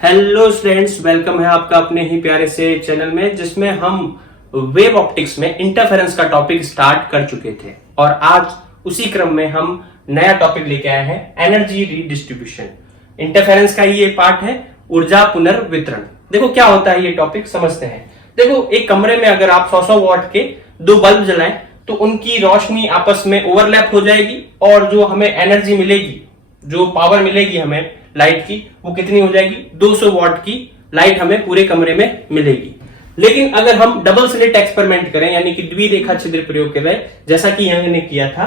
Hello students, welcome है आपका अपने ही प्यारे से चैनल में, जिसमें हम वेव ऑप्टिक्स में इंटरफेरेंस का टॉपिक स्टार्ट कर चुके थे और आज उसी क्रम में हम नया टॉपिक लेके आए हैं, एनर्जी रीडिस्ट्रीब्यूशन। इंटरफेरेंस का ये पार्ट है ऊर्जा पुनर्वितरण। देखो क्या होता है ये टॉपिक, समझते हैं। देखो, एक कमरे में अगर आप 100 वॉट के दो बल्ब जलाएं तो उनकी रोशनी आपस में ओवरलैप हो जाएगी और जो हमें एनर्जी मिलेगी, जो पावर मिलेगी हमें लाइट की, वो कितनी हो जाएगी? 200 वॉट की लाइट हमें पूरे कमरे में मिलेगी। लेकिन अगर हम डबल स्लिट एक्सपेरिमेंट करें, यानी कि द्विरेखा छिद्र प्रयोग करें, जैसा कि यंग ने किया था,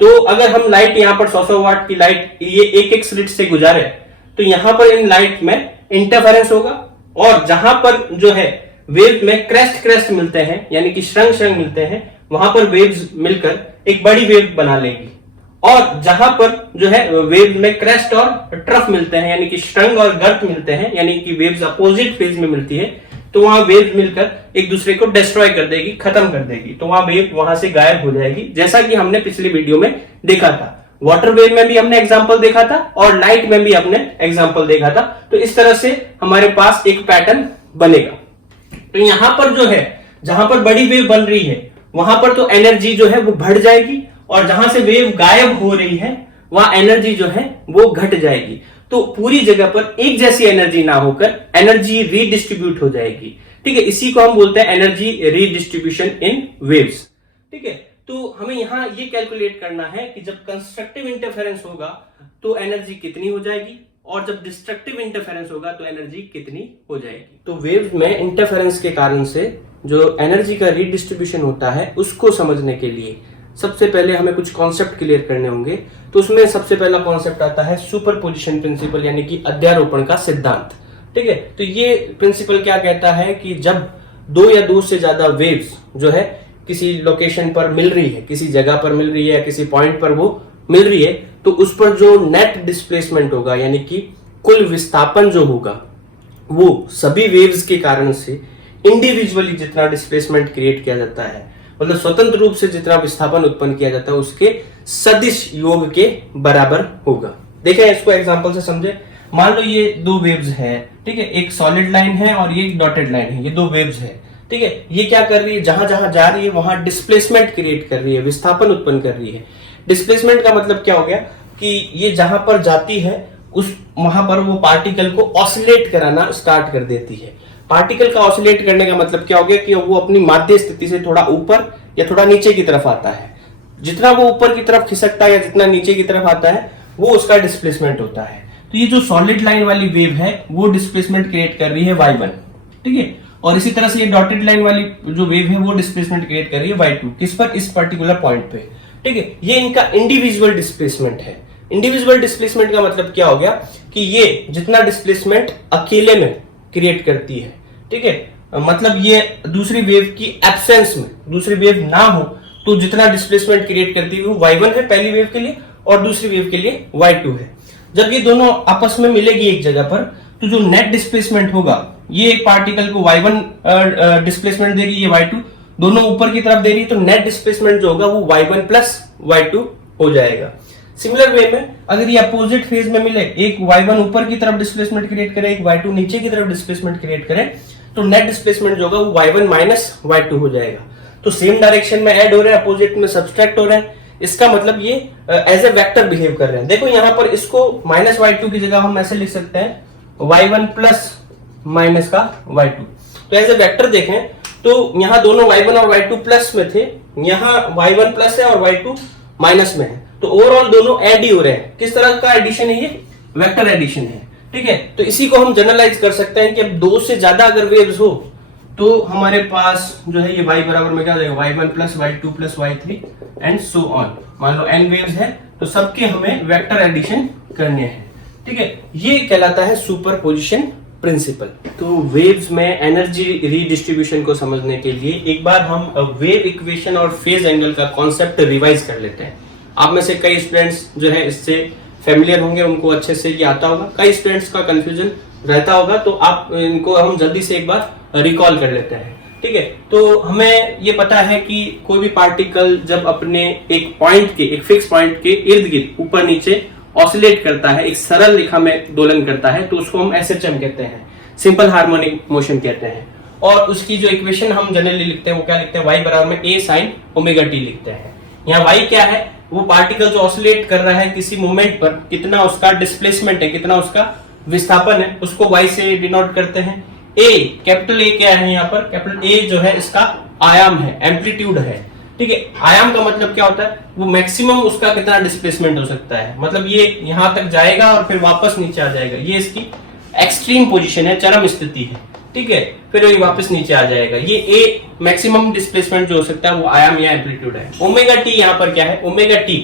तो अगर हम लाइट यहाँ पर 100 वॉट की लाइट ये एक एक स्लिट से गुजारे तो यहां पर इन लाइट में इंटरफेरेंस होगा और जहां पर जो है वेव में क्रेस्ट मिलते हैं, यानी कि श्रृंग मिलते हैं, वहां पर वेव्स मिलकर एक बड़ी वेव बना लेगी। और जहां पर जो है वेव में क्रेस्ट और ट्रफ मिलते हैं, यानी कि श्रृंग और गर्त मिलते हैं, यानी कि वेव्स अपोजिट फेज में मिलती है, तो वहां वेव मिलकर एक दूसरे को डिस्ट्रॉय कर देगी, खत्म कर देगी, तो वहां वेव वहां से गायब हो जाएगी, जैसा कि हमने पिछली वीडियो में देखा था। वाटर वेव में भी हमने एग्जांपल देखा था और लाइट में भी हमने एग्जांपल देखा था। तो इस तरह से हमारे पास एक पैटर्न बनेगा। तो यहां पर जो है, जहां पर बड़ी वेव बन रही है वहां पर तो एनर्जी जो है वो बढ़ जाएगी और जहां से वेव गायब हो रही है वहां एनर्जी जो है वो घट जाएगी। तो पूरी जगह पर एक जैसी एनर्जी ना होकर एनर्जी रीडिस्ट्रीब्यूट हो जाएगी। ठीक है, इसी को हम बोलते हैं एनर्जी रीडिस्ट्रीब्यूशन इन वेव्स। ठीक है, तो हमें यहां ये कैलकुलेट करना है कि जब कंस्ट्रक्टिव इंटरफेरेंस होगा तो एनर्जी कितनी हो जाएगी और जब डिस्ट्रक्टिव इंटरफेरेंस होगा तो एनर्जी कितनी हो जाएगी। तो वेव्स में इंटरफेरेंस के कारण से जो एनर्जी का रीडिस्ट्रीब्यूशन होता है उसको समझने के लिए सबसे पहले हमें कुछ कॉन्सेप्ट क्लियर करने होंगे। तो उसमें सबसे पहला कॉन्सेप्ट आता है सुपरपोजिशन प्रिंसिपल, यानी कि अध्यारोपण का सिद्धांत। ठीक है, तो ये प्रिंसिपल क्या कहता है कि जब दो या दो से ज्यादा वेव्स जो है किसी लोकेशन पर मिल रही है, किसी जगह पर मिल रही है, किसी पॉइंट पर वो मिल रही है, तो उस पर जो नेट डिस्प्लेसमेंट होगा, यानी कि कुल विस्थापन जो होगा, वो सभी वेव्स के कारण से इंडिविजुअली जितना डिस्प्लेसमेंट क्रिएट किया जाता है, मतलब स्वतंत्र रूप से जितना विस्थापन उत्पन्न किया जाता है, उसके सदिश योग के बराबर होगा। देखें, इसको एग्जांपल से समझे। मान लो ये दो वेव्स हैं, ठीक है, एक सॉलिड लाइन है और ये एक डॉटेड लाइन है, ये दो वेव्स है। ठीक है, ये क्या कर रही है, जहां जहां जा रही है वहां डिस्प्लेसमेंट क्रिएट कर रही है, विस्थापन उत्पन्न कर रही है। डिस्प्लेसमेंट का मतलब क्या हो गया कि ये जहां पर जाती है उस वहां पर वो पार्टिकल को ऑसिलेट कराना स्टार्ट कर देती है। पार्टिकल का ऑसिलेट करने का मतलब क्या हो गया कि वो अपनी माध्य स्थिति से थोड़ा ऊपर या थोड़ा नीचे की तरफ आता है। जितना वो ऊपर की तरफ खिसकता है या जितना नीचे की तरफ आता है वो उसका डिस्प्लेसमेंट होता है। तो ये जो सॉलिड लाइन वाली वेव है वो डिस्प्लेसमेंट क्रिएट कर रही है y1, ठीक है, और इसी तरह से ये डॉटेड लाइन वाली जो वेव है वो डिस्प्लेसमेंट क्रिएट कर रही है y2। किस पर? इस पर्टिकुलर पॉइंट पे। ठीक है, ये इनका इंडिविजुअल डिस्प्लेसमेंट है। इंडिविजुअल डिस्प्लेसमेंट का मतलब क्या हो गया कि ये जितना डिस्प्लेसमेंट अकेले में क्रिएट करती है, ठीक है, मतलब ये दूसरी वेव की एब्सेंस में, दूसरी वेव ना हो तो जितना डिस्प्लेसमेंट क्रिएट करती है वो y1 है पहली वेव के लिए और दूसरी वेव के लिए y2 है। जब ये दोनों आपस में मिलेगी एक जगह पर तो जो नेट डिस्प्लेसमेंट होगा, ये एक पार्टिकल को y1 डिस्प्लेसमेंट देगी, ये y2, दोनों ऊपर की तरफ दे रही है, तो नेट डिस्प्लेसमेंट जो होगा वो y1 प्लस y2 हो जाएगा। सिमिलर वे में अगर ये अपोजिट फेज में मिले, एक y1 ऊपर की तरफ डिस्प्लेसमेंट क्रिएट करे, एक y2 नीचे की तरफ डिस्प्लेसमेंट क्रिएट करे, तो नेट डिस्प्लेसमेंट जो होगा वो y1 माइनस y2 हो जाएगा। तो सेम डायरेक्शन में ऐड हो रहे हैं, अपोजिट में सब्सट्रैक्ट हो रहे हैं। इसका मतलब ये एज ए वेक्टर बिहेव कर रहे हैं। देखो यहां पर इसको माइनस y2 की जगह हम ऐसे लिख सकते हैं y1 प्लस माइनस का y2। तो एज ए वेक्टर देखें तो यहाँ दोनों y1 और y2 प्लस में थे, यहाँ y1 प्लस है और y2 माइनस में है, तो ओवरऑल दोनों ऐड ही हो रहे हैं। किस तरह का एडिशन है? ये वेक्टर एडिशन है। ठीक है, तो इसी को हम जनरलाइज कर सकते हैं कि अब दो से ज्यादा अगर वेव्स हो तो हमारे पास जो है ये y बराबर में क्या हो जाएगा, y1 plus y2 plus y3 and so on. मान लो n वेव्स है तो सबके हमें वेक्टर एडिशन करने हैं। ठीक है, ये कहलाता है सुपरपोजिशन प्रिंसिपल। तो वेव्स में एनर्जी रीडिस्ट्रीब्यूशन को समझने के लिए एक बार हम वेव इक्वेशन और फेज एंगल का कॉन्सेप्ट रिवाइज कर लेते हैं। आप में से कई स्टूडेंट्स जो है इससे फेमिलियर होंगे, उनको अच्छे से ये आता होगा। कई स्टूडेंट्स का कंफ्यूजन रहता होगा, तो आप इनको हम जल्दी से एक बार रिकॉल कर लेते हैं। ठीक है, तो हमें ये पता है कि कोई भी पार्टिकल जब अपने एक पॉइंट के, एक फिक्स पॉइंट के इर्द गिर्द ऊपर नीचे ऑसिलेट करता है, एक सरल रेखा में दोलन करता है, तो उसको हम एसएचएम कहते हैं, सिंपल हार्मोनिक मोशन कहते हैं। और उसकी जो इक्वेशन हम जनरली लिखते हैं वो क्या लिखते हैं, y बराबर में a sin ओमेगा t लिखते हैं। यहाँ y क्या है, वो पार्टिकल जो ऑसिलेट कर रहा है किसी मोमेंट पर, कितना उसका डिस्प्लेसमेंट है, कितना उसका विस्थापन है, उसको y से डिनोट करते हैं। a, कैपिटल A क्या है यहाँ पर, कैपिटल A जो है इसका आयाम है, एम्पलीट्यूड है, ठीक है। आयाम का मतलब क्या होता है, वो मैक्सिमम उसका कितना डिस्प्लेसमेंट हो सकता है, मतलब ये यहां तक जाएगा और फिर वापस नीचे आ जाएगा, ये इसकी एक्सट्रीम पोजीशन है, चरम स्थिति है, ठीक है। फिर ये वापस नीचे आ जाएगा, ये ए मैक्सिमम डिस्प्लेसमेंट जो हो सकता है वो आयाम या एम्पलीट्यूड है। ओमेगा टी यहाँ पर क्या है, ओमेगा टी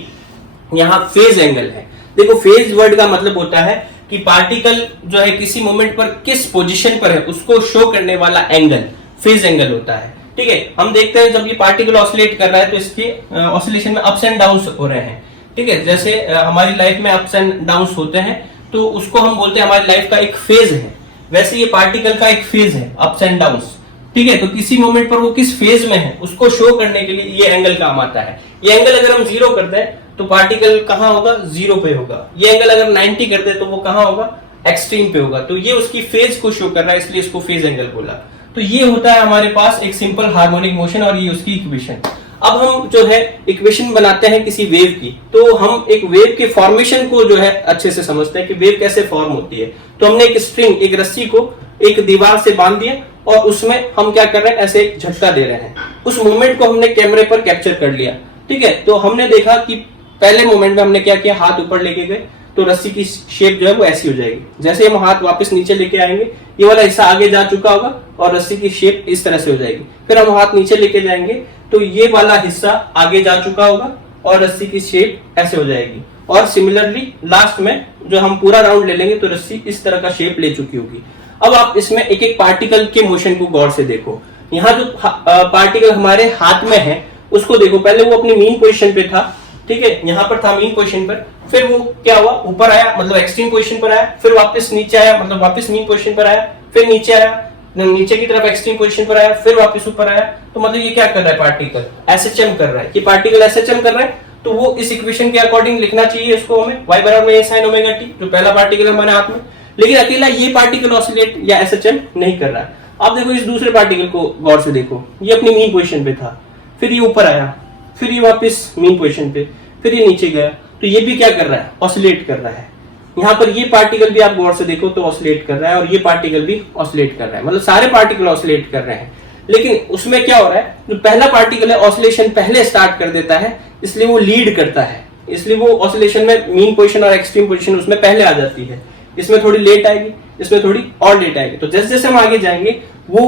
यहाँ फेज एंगल है। देखो फेज वर्ड का मतलब होता है कि पार्टिकल जो है किसी मोमेंट पर किस पोजीशन पर है उसको शो करने वाला एंगल फेज एंगल होता है, ठीक है। हम देखते हैं जब ये पार्टिकल ऑसिलेट कर रहा है तो इसके ऑसिलेशन में अप्स एंड डाउन्स हो रहे हैं, ठीक है। जैसे हमारी लाइफ में अप्स एंड डाउन्स होते हैं तो उसको हम बोलते हैं हमारी लाइफ का एक फेज है, वैसे ये पार्टिकल का एक फेज है, अप्स एंड डाउन्स, ठीक है। तो किसी मोमेंट पर वो किस फेज में है उसको शो करने के लिए ये एंगल काम आता है। ये एंगल अगर हम 0 कर दें तो पार्टिकल कहां होगा, 0 पे होगा। ये एंगल अगर 90 कर दे तो वो कहां होगा, एक्सट्रीम पे होगा। तो ये उसकी फेज को शो कर रहा है, इसलिए इसको फेज एंगल बोला। तो ये होता है हमारे पास एक सिंपल हार्मोनिक मोशन और ये उसकी इक्वेशन। अब हम जो है इक्वेशन बनाते हैं किसी वेव की, तो हम एक वेव के फॉर्मेशन को जो है अच्छे से समझते हैं कि वेव कैसे फॉर्म होती है। तो हमने एक स्ट्रिंग, एक रस्सी को एक दीवार से बांध दिया और उसमें हम क्या कर रहे हैं, ऐसे एक झटका दे रहे हैं। उस मोमेंट को हमने कैमरे पर कैप्चर कर लिया, ठीक है। तो हमने देखा कि पहले मोमेंट में हमने क्या किया, हाथ ऊपर लेके गए तो रस्सी की शेप जो है वो ऐसी हो जाएगी। जैसे हम हाथ वापस नीचे लेके आएंगे ये वाला हिस्सा आगे जा चुका होगा और रस्सी की शेप इस तरह से हो जाएगी। फिर हम हाथ नीचे लेके जाएंगे तो ये वाला हिस्सा आगे जा चुका होगा और रस्सी की शेप ऐसे हो जाएगी। और सिमिलरली लास्ट में जो हम पूरा राउंड ले लेंगे तो रस्सी इस तरह का शेप ले चुकी होगी। अब आप इसमें एक एक पार्टिकल के मोशन को गौर से देखो। यहाँ जो पार्टिकल हमारे हाथ में है उसको देखो, पहले वो अपनी मीन पोजीशन पे था, ठीक है, यहाँ पर था मीन पोजीशन पर, फिर वो क्या हुआ, ऊपर आया मतलब एक्सट्रीम पोजीशन पर आया, फिर वापस नीचे आया मतलब वापस मीन पोजीशन पर आया, फिर नीचे आया, नीचे की तरफ एक्सट्रीम पोजीशन पर आया, फिर वापस ऊपर आया। तो मतलब ये क्या कर रहा है, पार्टिकल एसएचएम कर रहा है। ये पार्टिकल एसएचएम कर रहा है तो वो इस इक्वेशन के अकॉर्डिंग लिखना चाहिए इसको हमें, y बराबर में a sin ओमेगा t, जो पहला पार्टिकल हमारे हाथ में। लेकिन अकेला ये पार्टिकल ऑसिलेट या एसएचएम नहीं कर रहा है। अब देखो इस दूसरे पार्टिकल को गौर से देखो, ये अपनी मीन पोजीशन पे था, फिर ये ऊपर आया, फिर ये वापस मीन पोजीशन पे, फिर ये नीचे गया, तो ये भी क्या कर रहा है, ऑसिलेट कर रहा है। यहाँ पर ये पार्टिकल भी आप गौर से देखो तो ऑसिलेट कर रहा है और ये पार्टिकल भी ऑसिलेट कर रहा है, मतलब सारे पार्टिकल ऑसिलेट कर रहे हैं। लेकिन उसमें क्या हो रहा है, जो पहला पार्टिकल है ऑसिलेशन पहले स्टार्ट कर देता है, इसलिए वो लीड करता है, इसलिए वो ऑसिलेशन में मीन पोजीशन और एक्सट्रीम पोजीशन उसमें पहले आ जाती है। इसमें थोड़ी लेट आएगी, इसमें थोड़ी और लेट आएगी। तो जैसे जैसे हम आगे जाएंगे वो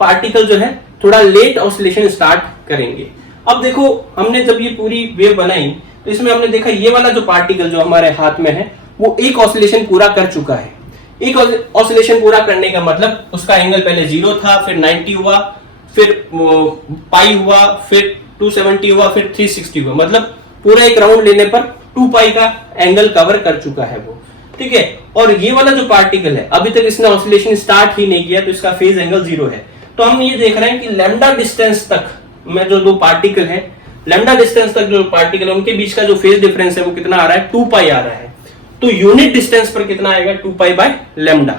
पार्टिकल जो है थोड़ा लेट ऑसिलेशन स्टार्ट करेंगे। अब देखो हमने जब ये पूरी वेव बनाई तो इसमें हमने देखा ये वाला जो पार्टिकल जो हमारे हाथ में है वो एक ऑसिलेशन पूरा कर चुका है। एक ऑसिलेशन पूरा करने का मतलब उसका एंगल पहले 0 था, फिर 90 हुआ, फिर पाई हुआ, फिर 270 हुआ, फिर 360 हुआ, मतलब पूरा एक राउंड लेने पर 2 पाई का एंगल कवर कर चुका है वो, ठीक है। और ये वाला जो पार्टिकल है अभी तक इसने ऑसिलेशन स्टार्ट ही नहीं किया तो इसका फेज एंगल 0 है। तो हम ये देख रहे हैं कि लैम्डा डिस्टेंस तक में जो दो पार्टिकल है, लैम्डा डिस्टेंस तक जो पार्टिकल है उनके बीच का जो फेज डिफरेंस है वो कितना आ रहा है, 2 पाई आ रहा है। तो यूनिट डिस्टेंस पर कितना आएगा, 2 पाई बाय लैम्डा,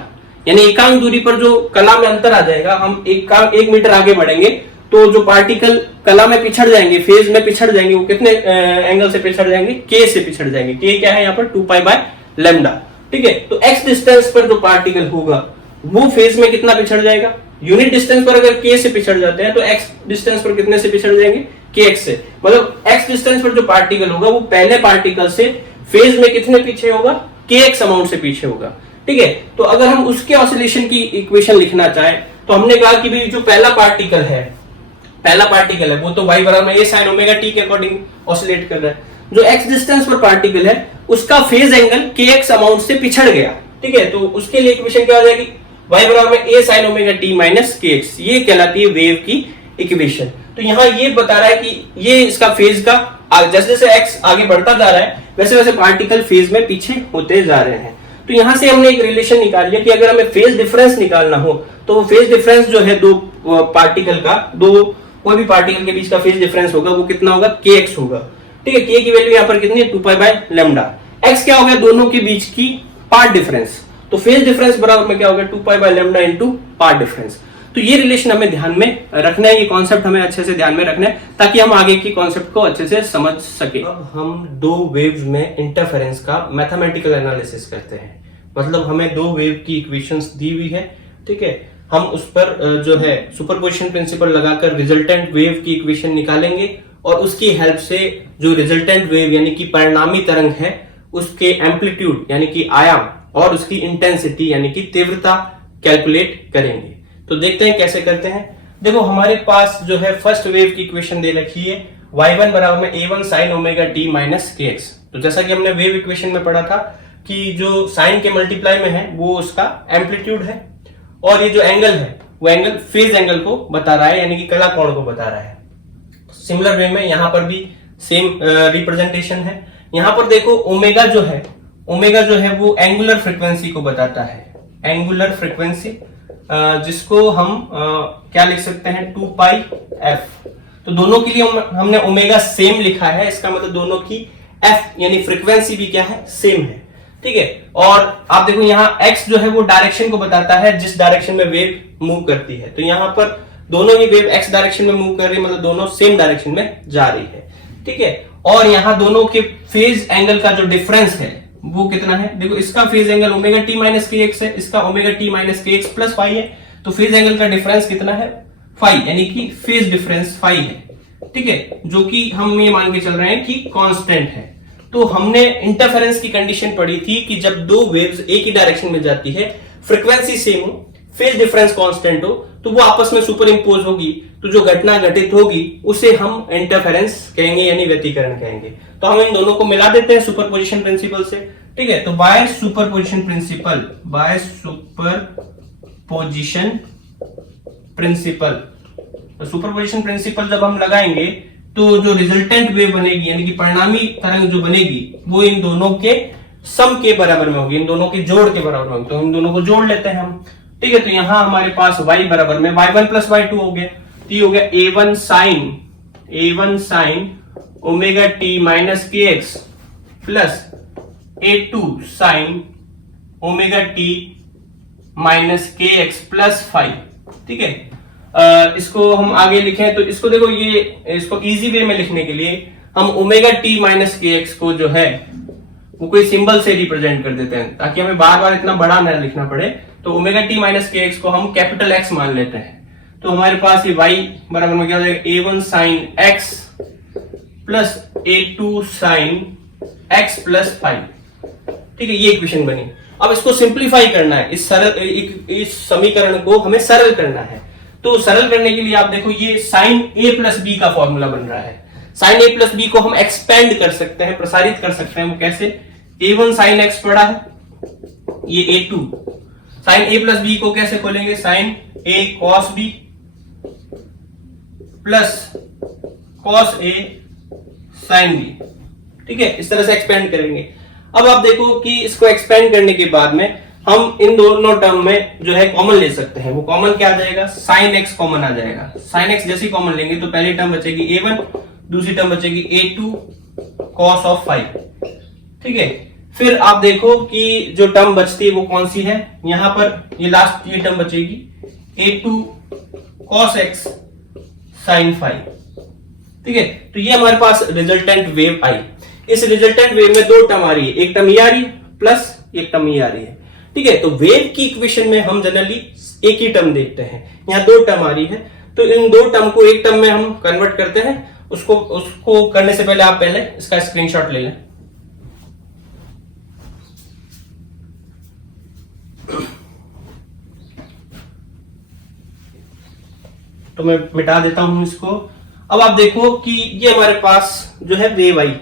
यानी एकांक दूरी पर जो कला में अंतर आ जाएगा, हम 1 मीटर आगे बढ़ेंगे तो जो पार्टिकल कला में पिछड़ जाएंगे, फेज में पिछड़ जाएंगे, वो कितने एंगल से पिछड़ जाएंगे, के से पिछड़ जाएंगे। के क्या है यहाँ पर, 2 पाई बाय लैम्डा, ठीक है। तो एक्स डिस्टेंस पर जो पार्टिकल होगा वो फेज में कितना पिछड़ जाएगा, यूनिट डिस्टेंस पर अगर के से पिछड़ जाते हैं तो एक्स डिस्टेंस पर कितने से पिछड़ जाएंगे, के एक्स से। मतलब एक्स डिस्टेंस पर जो पार्टिकल होगा वो पहले पार्टिकल से फेज में कितने पीछे होगा, के एक्स अमाउंट से पीछे होगा, ठीक है। तो अगर हम उसके ऑसिलेशन की इक्वेशन लिखना चाहें तो हमने कहा कि भाई जो पहला पार्टिकल है वो तो y बराबर में a sin ओमेगा t के अकॉर्डिंग ऑसिलेट कर रहा है। जो x डिस्टेंस पर पार्टिकल है उसका फेज एंगल kx अमाउंट से पिछड़ गया, ठीक है। तो उसके लिए इक्वेशन क्या हो जाएगी, y बराबर में a sin omega t minus kx, ये कहलाती है वेव की इक्वेशन। तो यहाँ ये बता रहा है कि ये इसका फेज का जैसे जैसे x आगे बढ़ता जा रहा है वैसे वैसे पार्टिकल फेज में पीछे होते जा रहे हैं। तो यहाँ से हमने एक रिलेशन निकाल लिया कि अगर हमें फेज डिफरेंस निकालना हो तो वो फेज डिफरेंस जो है दो पार्टिकल का, दो कोई भी पार्टिकल के बीच का फेज डिफरेंस होगा वो कितना होगा, kx होगा, ठीक है। k की वैल्यू यहाँ पर कितनी है, 2 पाई बाय लैम्डा। x क्या हो गया, दोनों के बीच की पार्ट डिफरेंस। तो फेज डिफरेंस बराबर में क्या हो गया, 2 pi by lambda into path difference. तो ये रिलेशन हमें ध्यान में रखना है, ये कॉन्सेप्ट हमें अच्छे से ध्यान में रखना है ताकि हम आगे की कॉन्सेप्ट को अच्छे से समझ सके। अब हम दो वेव्स में इंटरफेरेंस का मैथमेटिकल एनालिसिस करते हैं। मतलब हमें दो वेव की इक्वेशंस दी हुई है, ठीक है, हम उस पर जो है सुपरपोजिशन प्रिंसिपल लगाकर रिजल्टेंट वेव की इक्वेशन निकालेंगे और उसकी हेल्प से जो रिजल्टेंट वेव यानी कि परिणामी तरंग है उसके एम्पलीट्यूड यानी कि आयाम और उसकी इंटेंसिटी यानी कि तीव्रता कैलकुलेट करेंगे। तो देखते हैं कैसे करते हैं। देखो हमारे पास जो है फर्स्ट वेव की इक्वेशन दे रखी है y1 बराबर में a1 sin omega t minus kx। तो जैसा कि हमने वेव इक्वेशन में पढ़ा था कि जो साइन के मल्टीप्लाई में है वो उसका एम्पलीट्यूड है और ये जो एंगल है वो एंगल फेज एंगल को बता रहा है यानी कि कला कोण को बता रहा है। सिमिलर वे में यहां पर भी सेम रिप्रेजेंटेशन है। यहां पर देखो ओमेगा जो है वो एंगुलर फ्रीक्वेंसी को बताता है, एंगुलर फ्रीक्वेंसी जिसको हम क्या लिख सकते हैं 2 पाई f। तो दोनों के लिए हमने ओमेगा सेम लिखा है, इसका मतलब दोनों की f यानी फ्रीक्वेंसी भी क्या है, सेम है, ठीक है। और आप देखो यहाँ x जो है वो डायरेक्शन को बताता है जिस डायरेक्शन में वेव मूव करती है। तो यहाँ पर दोनों ही वेव x डायरेक्शन में मूव कर रही है, मतलब दोनों सेम डायरेक्शन में जा रही है, ठीक है। और यहाँ दोनों के फेज एंगल का जो डिफरेंस है वो कितना है, देखो इसका phase angle omega T minus k x है, इसका omega T minus k x plus phi है। तो फेज एंगल का डिफरेंस कितना है, फाई, यानी कि फेज डिफरेंस फाई है, ठीक है, जो कि हम ये मान के चल रहे हैं कि कांस्टेंट है। तो हमने इंटरफेरेंस की कंडीशन पढ़ी थी कि जब दो वेव्स एक ही डायरेक्शन में जाती है, फ्रीक्वेंसी सेम हो, फेज डिफरेंस कांस्टेंट हो, तो वो आपस में सुपर इंपोज होगी, तो जो घटना घटित होगी उसे हम इंटरफेरेंस कहेंगे यानी व्यतिकरण कहेंगे। तो हम इन दोनों को मिला देते हैं सुपरपोजिशन प्रिंसिपल से, ठीक है। तो बाय सुपरपोजिशन प्रिंसिपल जब हम लगाएंगे तो जो रिजल्टेंट वेव बनेगी यानी कि परिणामी तरंग जो बनेगी वो इन दोनों के सम के बराबर में होगी, इन दोनों के जोड़ के बराबर में होगी। तो इन दोनों को जोड़ लेते हैं हम, ठीक है। तो यहां हमारे पास y बराबर में y1 प्लस y2 हो गया, तो ये हो गया a1 sine omega t minus k x plus a2 sine omega t minus k x plus 5, ठीक है। इसको हम आगे लिखें तो इसको देखो ये इसको इजी वे में लिखने के लिए हम omega T minus k x को जो है वो कोई सिंबल से रिप्रेजेंट कर देते हैं ताकि हमें बार बार इतना बड़ा न लिखना पड़े। तो omega T minus k x को हम कैपिटल एक्स मान लेते हैं। तो हमारे पास ये y बराबर में क्या हो जाएगा a1 sign x plus a2 sign x plus 5, ठीक है, ये इक्वेशन बनी। अब इसको सिंप्लीफाई करना है, इस समीकरण को हमें सरल करना है। तो सरल करने के लिए आप देखो ये साइन a प्लस बी का फॉर्मूला बन रहा है। साइन a प्लस बी को हम एक्सपेंड कर सकते हैं, प्रसारित कर सकते हैं। वो कैसे, a1 साइन x पड़ा है, ये a2 sign a plus B को कैसे खोलेंगे, sign a cos b plus cos a sign b, ठीक है, इस तरह से एक्सपेंड करेंगे। अब आप देखो कि इसको एक्सपेंड करने के बाद में हम इन दोनों टर्म में जो है कॉमन ले सकते हैं। वो कॉमन क्या आ जाएगा, साइन x कॉमन आ जाएगा। साइन x जैसे कॉमन लेंगे तो पहली टर्म बचेगी a1, दूसरी टर्म बचेगी a2 cos ऑफ 5, ठीक है। फिर आप देखो कि जो टर्म बचती है वो कौन सी है, यहां पर ये लास्ट ये टर्म बचेगी a2 cos x sin 5, ठीक है। तो ये हमारे पास रिजल्टेंट वेव आई। इस रिजल्टेंट वेव में दो टर्म आ रही है, एक टर्म ये आ रही है प्लस एक टर्म ये आ रही है, ठीक है। तो वेव की इक्वेशन में हम जनरली एक ही टर्म देखते हैं, यहाँ दो टर्म आ रही है, तो इन दो टर्म को एक टर्म में हम कन्वर्ट करते हैं। उसको करने से पहले आप पहले इसका स्क्रीनशॉट ले लें। तो मैं मिटा देता हूं इसको। अब आप देखो कि ये हमारे पास जो है वेव आई।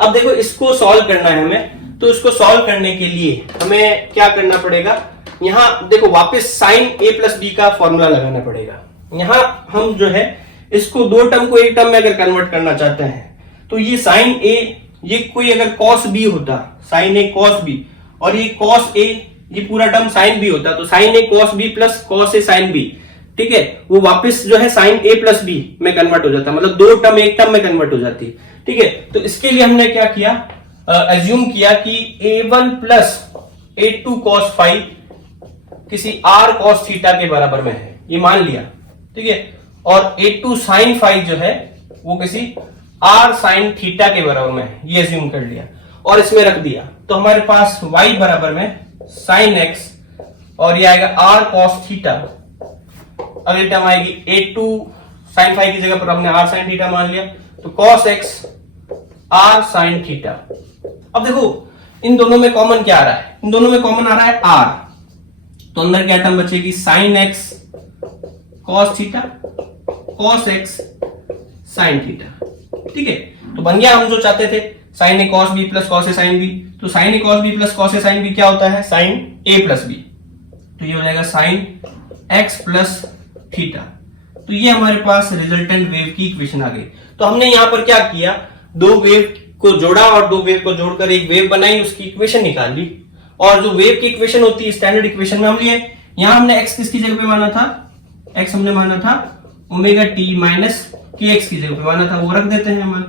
अब देखो इसको सॉल्व करना है हमें, तो इसको सॉल्व करने के लिए हमें क्या करना पड़ेगा, यहां देखो वापस साइन a प्लस बी का फॉर्मूला लगाना पड़ेगा। यहां हम जो है इसको दो टर्म को एक टर्म में अगर कन्वर्ट करना चाहते हैं तो ये साइन a, ये कोई अगर cos b होता, साइन a cos b, और ये cos a ये पूरा टर्म साइन b होता, तो sign a cos b plus cos a sign b, ठीक है, वो वापस जो है साइन a प्लस b में कन्वर्ट हो जाता है, मतलब दो टर्म एक टर्म में कन्वर्ट हो जाती है, ठीक है। तो इसके लिए हमने क्या किया, एज्यूम किया कि a1 plus a2 cos phi किसी r cos थीटा के बराबर में है, ये मान लिया, ठीक है। और a2 sin फाई जो है वो किसी r sin थीटा के बराबर में है, ये एज्यूम कर लिया और इसमें रख दिया। तो हमारे पास y बराबर में sin x और ये आएगा r cos थीटा। अगली टर्म आएगी a2 sin फाई की जगह पर हमने r sin थीटा मान लिया, तो cos x r sin theta. अब देखो इन दोनों में कॉमन क्या आ रहा है, इन दोनों में कॉमन आ रहा है r, तो अंदर क्या टर्म बचेगी sin x cos theta cos x sin theta, ठीक है। तो बन गया हम जो चाहते थे, sin a cos b plus cos a sin b। तो sin a cos b plus cos a sin b क्या होता है, sin a प्लस b, तो ये हो जाएगा sin x प्लस थीटा। तो ये हमारे पास रिजल्टेंट वेव की इक्वेशन आ गई। तो हमने यहां पर क्या किया, दो वेव को जोड़ा और दो वेव को जोड़कर एक वेव बनाई, उसकी इक्वेशन निकाल ली। और जो वेव की इक्वेशन होती है स्टैंडर्ड इक्वेशन में हम लिए, यहां हमने x किसकी जगह पे माना था, x हमने माना था omega T minus k x की जगह पे माना था, वो रख देते हैं मान।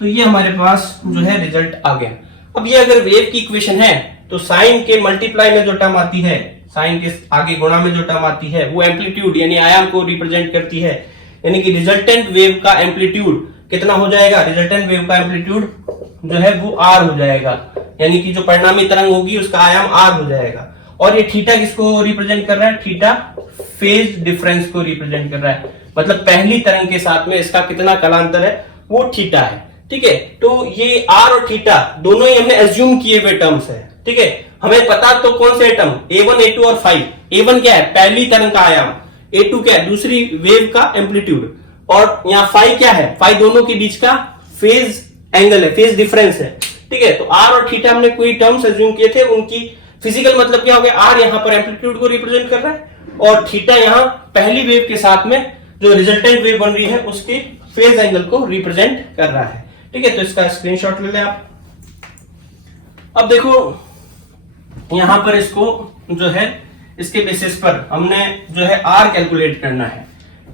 तो ये हमारे पास जो है रिजल्ट आ गया। अब ये अगर वेव की इक्वेशन है तो साइन के मल्टीप्लाई में जो टर्म आती है, साइन के आगे गुणा में जो टर्म आती है, वो एम्पलीट्यूड यानी आयाम को रिप्रेजेंट करती है। यानी कि रिजल्टेंट वेव का एम्पलीट्यूड कितना हो जाएगा, रिजल्टेंट वेव का एम्पलीट्यूड जो है वो आर हो जाएगा, यानी कि जो परिणामी तरंग होगी उसका आयाम आर हो जाएगा। और ये थीटा किसको रिप्रेजेंट कर रहा है, थीटा फेज डिफरेंस को रिप्रेजेंट कर रहा है, मतलब पहली तरंग के साथ में इसका कितना कालांतर है वो थीटा है, ठीक है। तो ये आर और थीटा दोनों ही हमने एज्यूम किए हुए टर्म्स है, ठीक है। हमें पता तो कौन से टर्म a1 a2 और फाई, a1 क्या है पहली तरंग का आयाम, a2 क्या है दूसरी वेव का एम्पलीट्यूड, और यहाँ फाई क्या है, फाई दोनों के बीच का फेज एंगल है, फेज डिफरेंस है, ठीक है। तो आर और थीटा हमने कोई टर्म्स एज्यूम किए थे, उनकी फिजिकल मतलब क्या हो गया, आर यहाँ पर एम्पलीट्यूड को रिप्रेजेंट कर रहा है और थीटा यहाँ पहली वेव के साथ में जो रिजल्टेंट वेव बन रही है उसके फेज एंगल को रिप्रेजेंट कर रहा है, ठीक है। तो इसका स्क्रीनशॉट ले लें आप। अब देखो यहां पर इसको जो है इसके बेसिस पर हमने जो है आर कैलकुलेट करना है,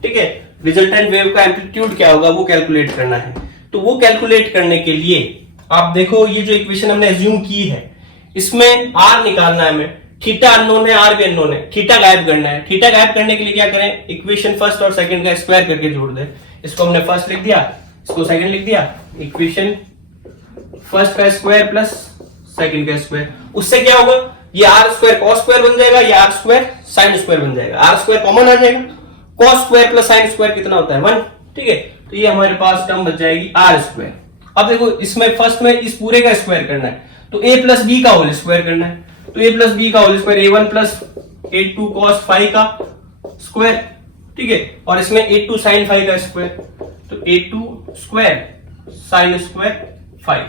ठीक है। रिजल्टेंट वेव का एम्पलीट्यूड क्या होगा वो कैलकुलेट करना है। तो वो कैलकुलेट करने के लिए आप देखो ये जो इक्वेशन हमने एज्यूम की है इसमें आर निकालना है हमें, थीटा अननोन है आर भी अननोन है, थीटा गायब करना है। थीटा गायब करने के लिए क्या करें, इक्वेशन फर्स्ट और सेकंड का स्क्वायर करके जोड़ दें। इसको हमने फर्स्ट लिख दिया, इसको सेकंड लिख दिया, इक्वेशन फर्स्ट का स्क्वायर प्लस सेकंड का स्क्वायर। उससे क्या होगा, ये आर स्क्वायर कॉस स्क्वायर बन जाएगा, ये आर स्क्वायर साइन स्क्वायर बन जाएगा, आर स्क्वायर कॉमन आ जाएगा, cos square plus sign square कितना होता है 1, ठीक है। तो ये हमारे पास टर्म बच जाएगी आर स्क्वायर। अब देखो इसमें फर्स्ट में इस पूरे का स्क्वायर करना है, तो a प्लस बी का होल स्क्वायर करना है, तो a प्लस बी का whole square a1 plus a2 cos phi का स्क्वायर, ठीक है। और इसमें a2 sin फाई का स्क्वायर, तो a2 square sine square phi.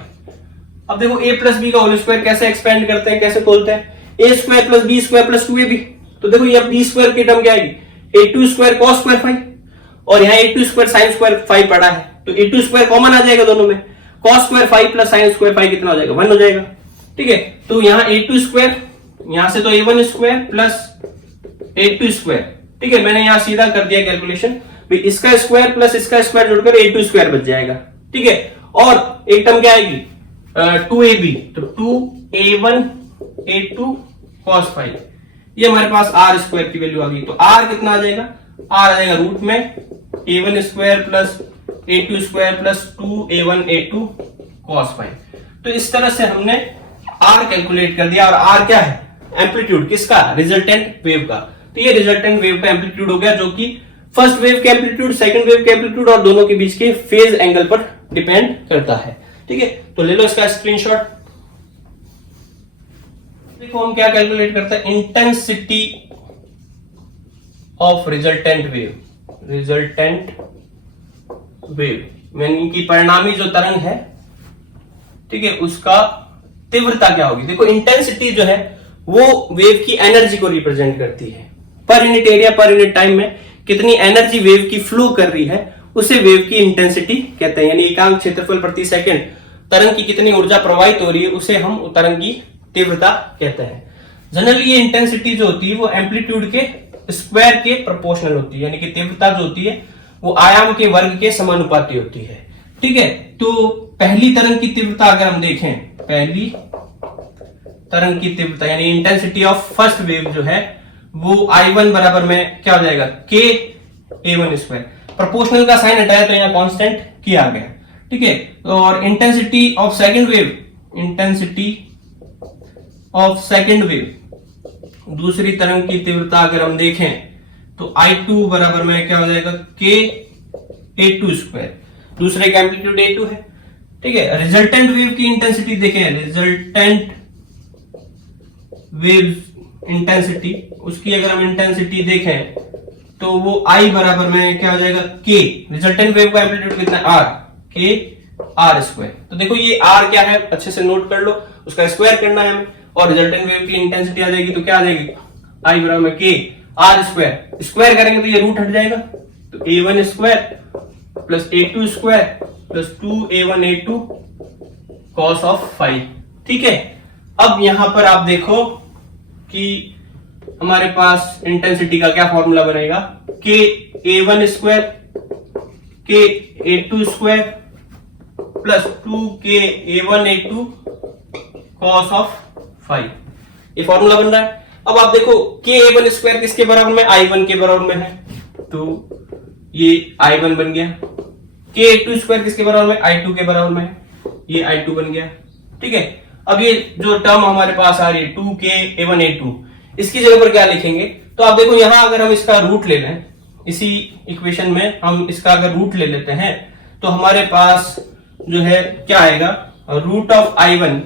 अब देखो a प्लस बी का होल स्क्वायर कैसे एक्सपेंड करते हैं, कैसे खोलते हैं, a square plus B square plus 2ab। तो देखो ये बी स्क्वायर की टर्म क्या आएगी, a2 square cos square phi, और यहाँ a2 square sine square phi पड़ा है, तो a2 स्क्वायर कॉमन आ जाएगा दोनों में, cos square phi plus sign square phi कितना हो जाएगा 1 हो जाएगा, ठीक है। तो यहाँ a2 स्क्वायर, यहां से तो a1 square plus a2 square, ठीक है। मैंने यहां सीधा कर दिया कैलकुलेशन, इसका स्क्वायर प्लस इसका स्क्वायर जोड़कर a2 स्क्वायर बच जाएगा, ठीक है। और एक टर्म क्या आएगी 2ab, तो 2a1 a2 cos फाई, ये हमारे पास r स्क्वायर की वैल्यू आ गई। तो r कितना आ जाएगा, r आ जाएगा रूट में a1 square plus a2 square plus 2a1 a2 cos phi. तो इस तरह से हमने r कैलकुलेट कर दिया। और r क्या है, एम्पलीट्यूड किसका, रिजल्टेंट वेव का। तो ये रिजल्टेंट वेव का एम्पलीट्यूड हो गया, जो कि फर्स्ट वेव के एम्पलीट्यूड, सेकंड वेव के एम्पलीट्यूड और दोनों के बीच के फेज एंगल पर डिपेंड करता है, ठीक है। तो ले लो इसका स्क्रीनशॉट। देखो हम क्या कैलकुलेट करते हैं, intensity of resultant wave, resultant wave यानी कि परिणामी जो तरंग है, ठीक है, उसका तीव्रता क्या होगी। देखो इंटेंसिटी जो है वो वेव की एनर्जी को रिप्रेजेंट करती है, per unit area per unit time में कितनी एनर्जी वेव की फ्लो कर रही है उसे वेव की इंटेंसिटी कहते हैं। यानी एकांक क्षेत्रफल प्रति सेकंड तरंग की कितनी ऊर्जा प्रवाहित हो रही है उसे हम तरंग की तीव्रता कहते हैं। जनरली ये इंटेंसिटी जो होती है वो एम्पलीट्यूड के स्क्वायर के प्रोपोर्शनल होती है, यानी कि तीव्रता जो होती है वो आयाम के वर्ग के समानुपाती होती है, ठीक है। तो पहली तरंग की तीव्रता अगर हम देखें, पहली तरंग की तीव्रता यानी इंटेंसिटी ऑफ फर्स्ट वेव जो है वो I1 बराबर में क्या हो जाएगा, K A1 स्क्वायर। प्रोपोर्शनल का साइन हटाया तो यहाँ कांस्टेंट किया गया, ठीक है। और intensity of second wave, intensity of second wave दूसरी तरंग की तीव्रता अगर हम देखें तो I2 बराबर में क्या हो जाएगा, K A2 स्क्वायर। दूसरे का एम्पलीट्यूड A2 है, ठीक है। रिजल्टेंट वेव की इंटेंसिटी देखें, रिजल्टेंट वेव इंटेंसिटी, उसकी अगर हम इंटेंसिटी देखें तो वो I बराबर में क्या हो जाएगा, K। रिजल्टेंट वेव का एम्पलीट्यूड कितना है, R, K R स्क्वायर। तो देखो ये R क्या है, अच्छे से नोट कर लो, उसका स्क्वायर करना है हमें, और रिजल्टेंट वेव की इंटेंसिटी आ जाएगी तो क्या आ जाएगी, I बराबर में K R स्क्वायर। स्क्वायर करेंगे तो ये रूट हट जाएगा, तो A1 square plus A2 square plus 2A1 A2 cos of 5, ठीक है। अब यहां पर आप देखो कि हमारे पास इंटेंसिटी का क्या फॉर्मूला बनेगा, K A1 square K A2 square plus 2K A1 A2 cos of 5, ये फॉर्मूला बन रहा है। अब आप देखो K A1 स्क्वायर किसके बराबर में, I1 के बराबर में है, तो ये I1 बन गया। K A2 स्क्वायर किसके बराबर में, I2 के बराबर में है, ये I2 बन गया, ठीक है। अब ये जो टर्म हमारे पास आ रही है 2K A1 A2, इसकी जगह पर क्या लिखेंगे, तो आप देखो यहां अगर हम इसका रूट ले लें, इसी इक्वेशन में हम इसका अगर रूट ले लेते हैं तो हमारे पास जो है क्या आएगा, रूट ऑफ I1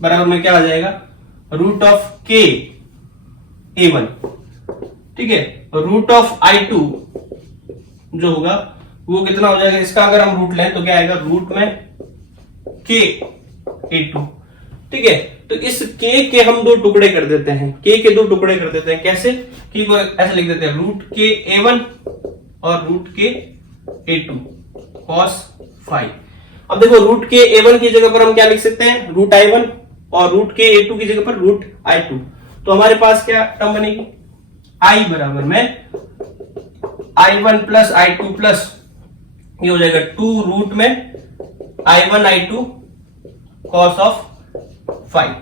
बराबर में क्या आ जाएगा, रूट ऑफ K A1, ठीक है। रूट ऑफ I2 जो होगा वो कितना हो जाएगा, इसका अगर हम रूट लें तो क्या आएगा, रूट में K A2, ठीक है। तो इस K के हम दो टुकड़े कर देते हैं, K के दो टुकड़े कर देते हैं, कैसे, K को ऐसे लिख देते हैं, रूट K A1 और रूट K A2 cos 5। अब देखो रूट K A1 की जगह पर हम क्या लिख सकते हैं, रूट I1, और रूट K A2 की जगह पर रूट I2। तो हमारे पास क्या टर्म बनेगी, I बराबर में I1 प्लस I2 प्लस ये हो जाएगा 2 रूट में I1 I2 cos ऑफ 5।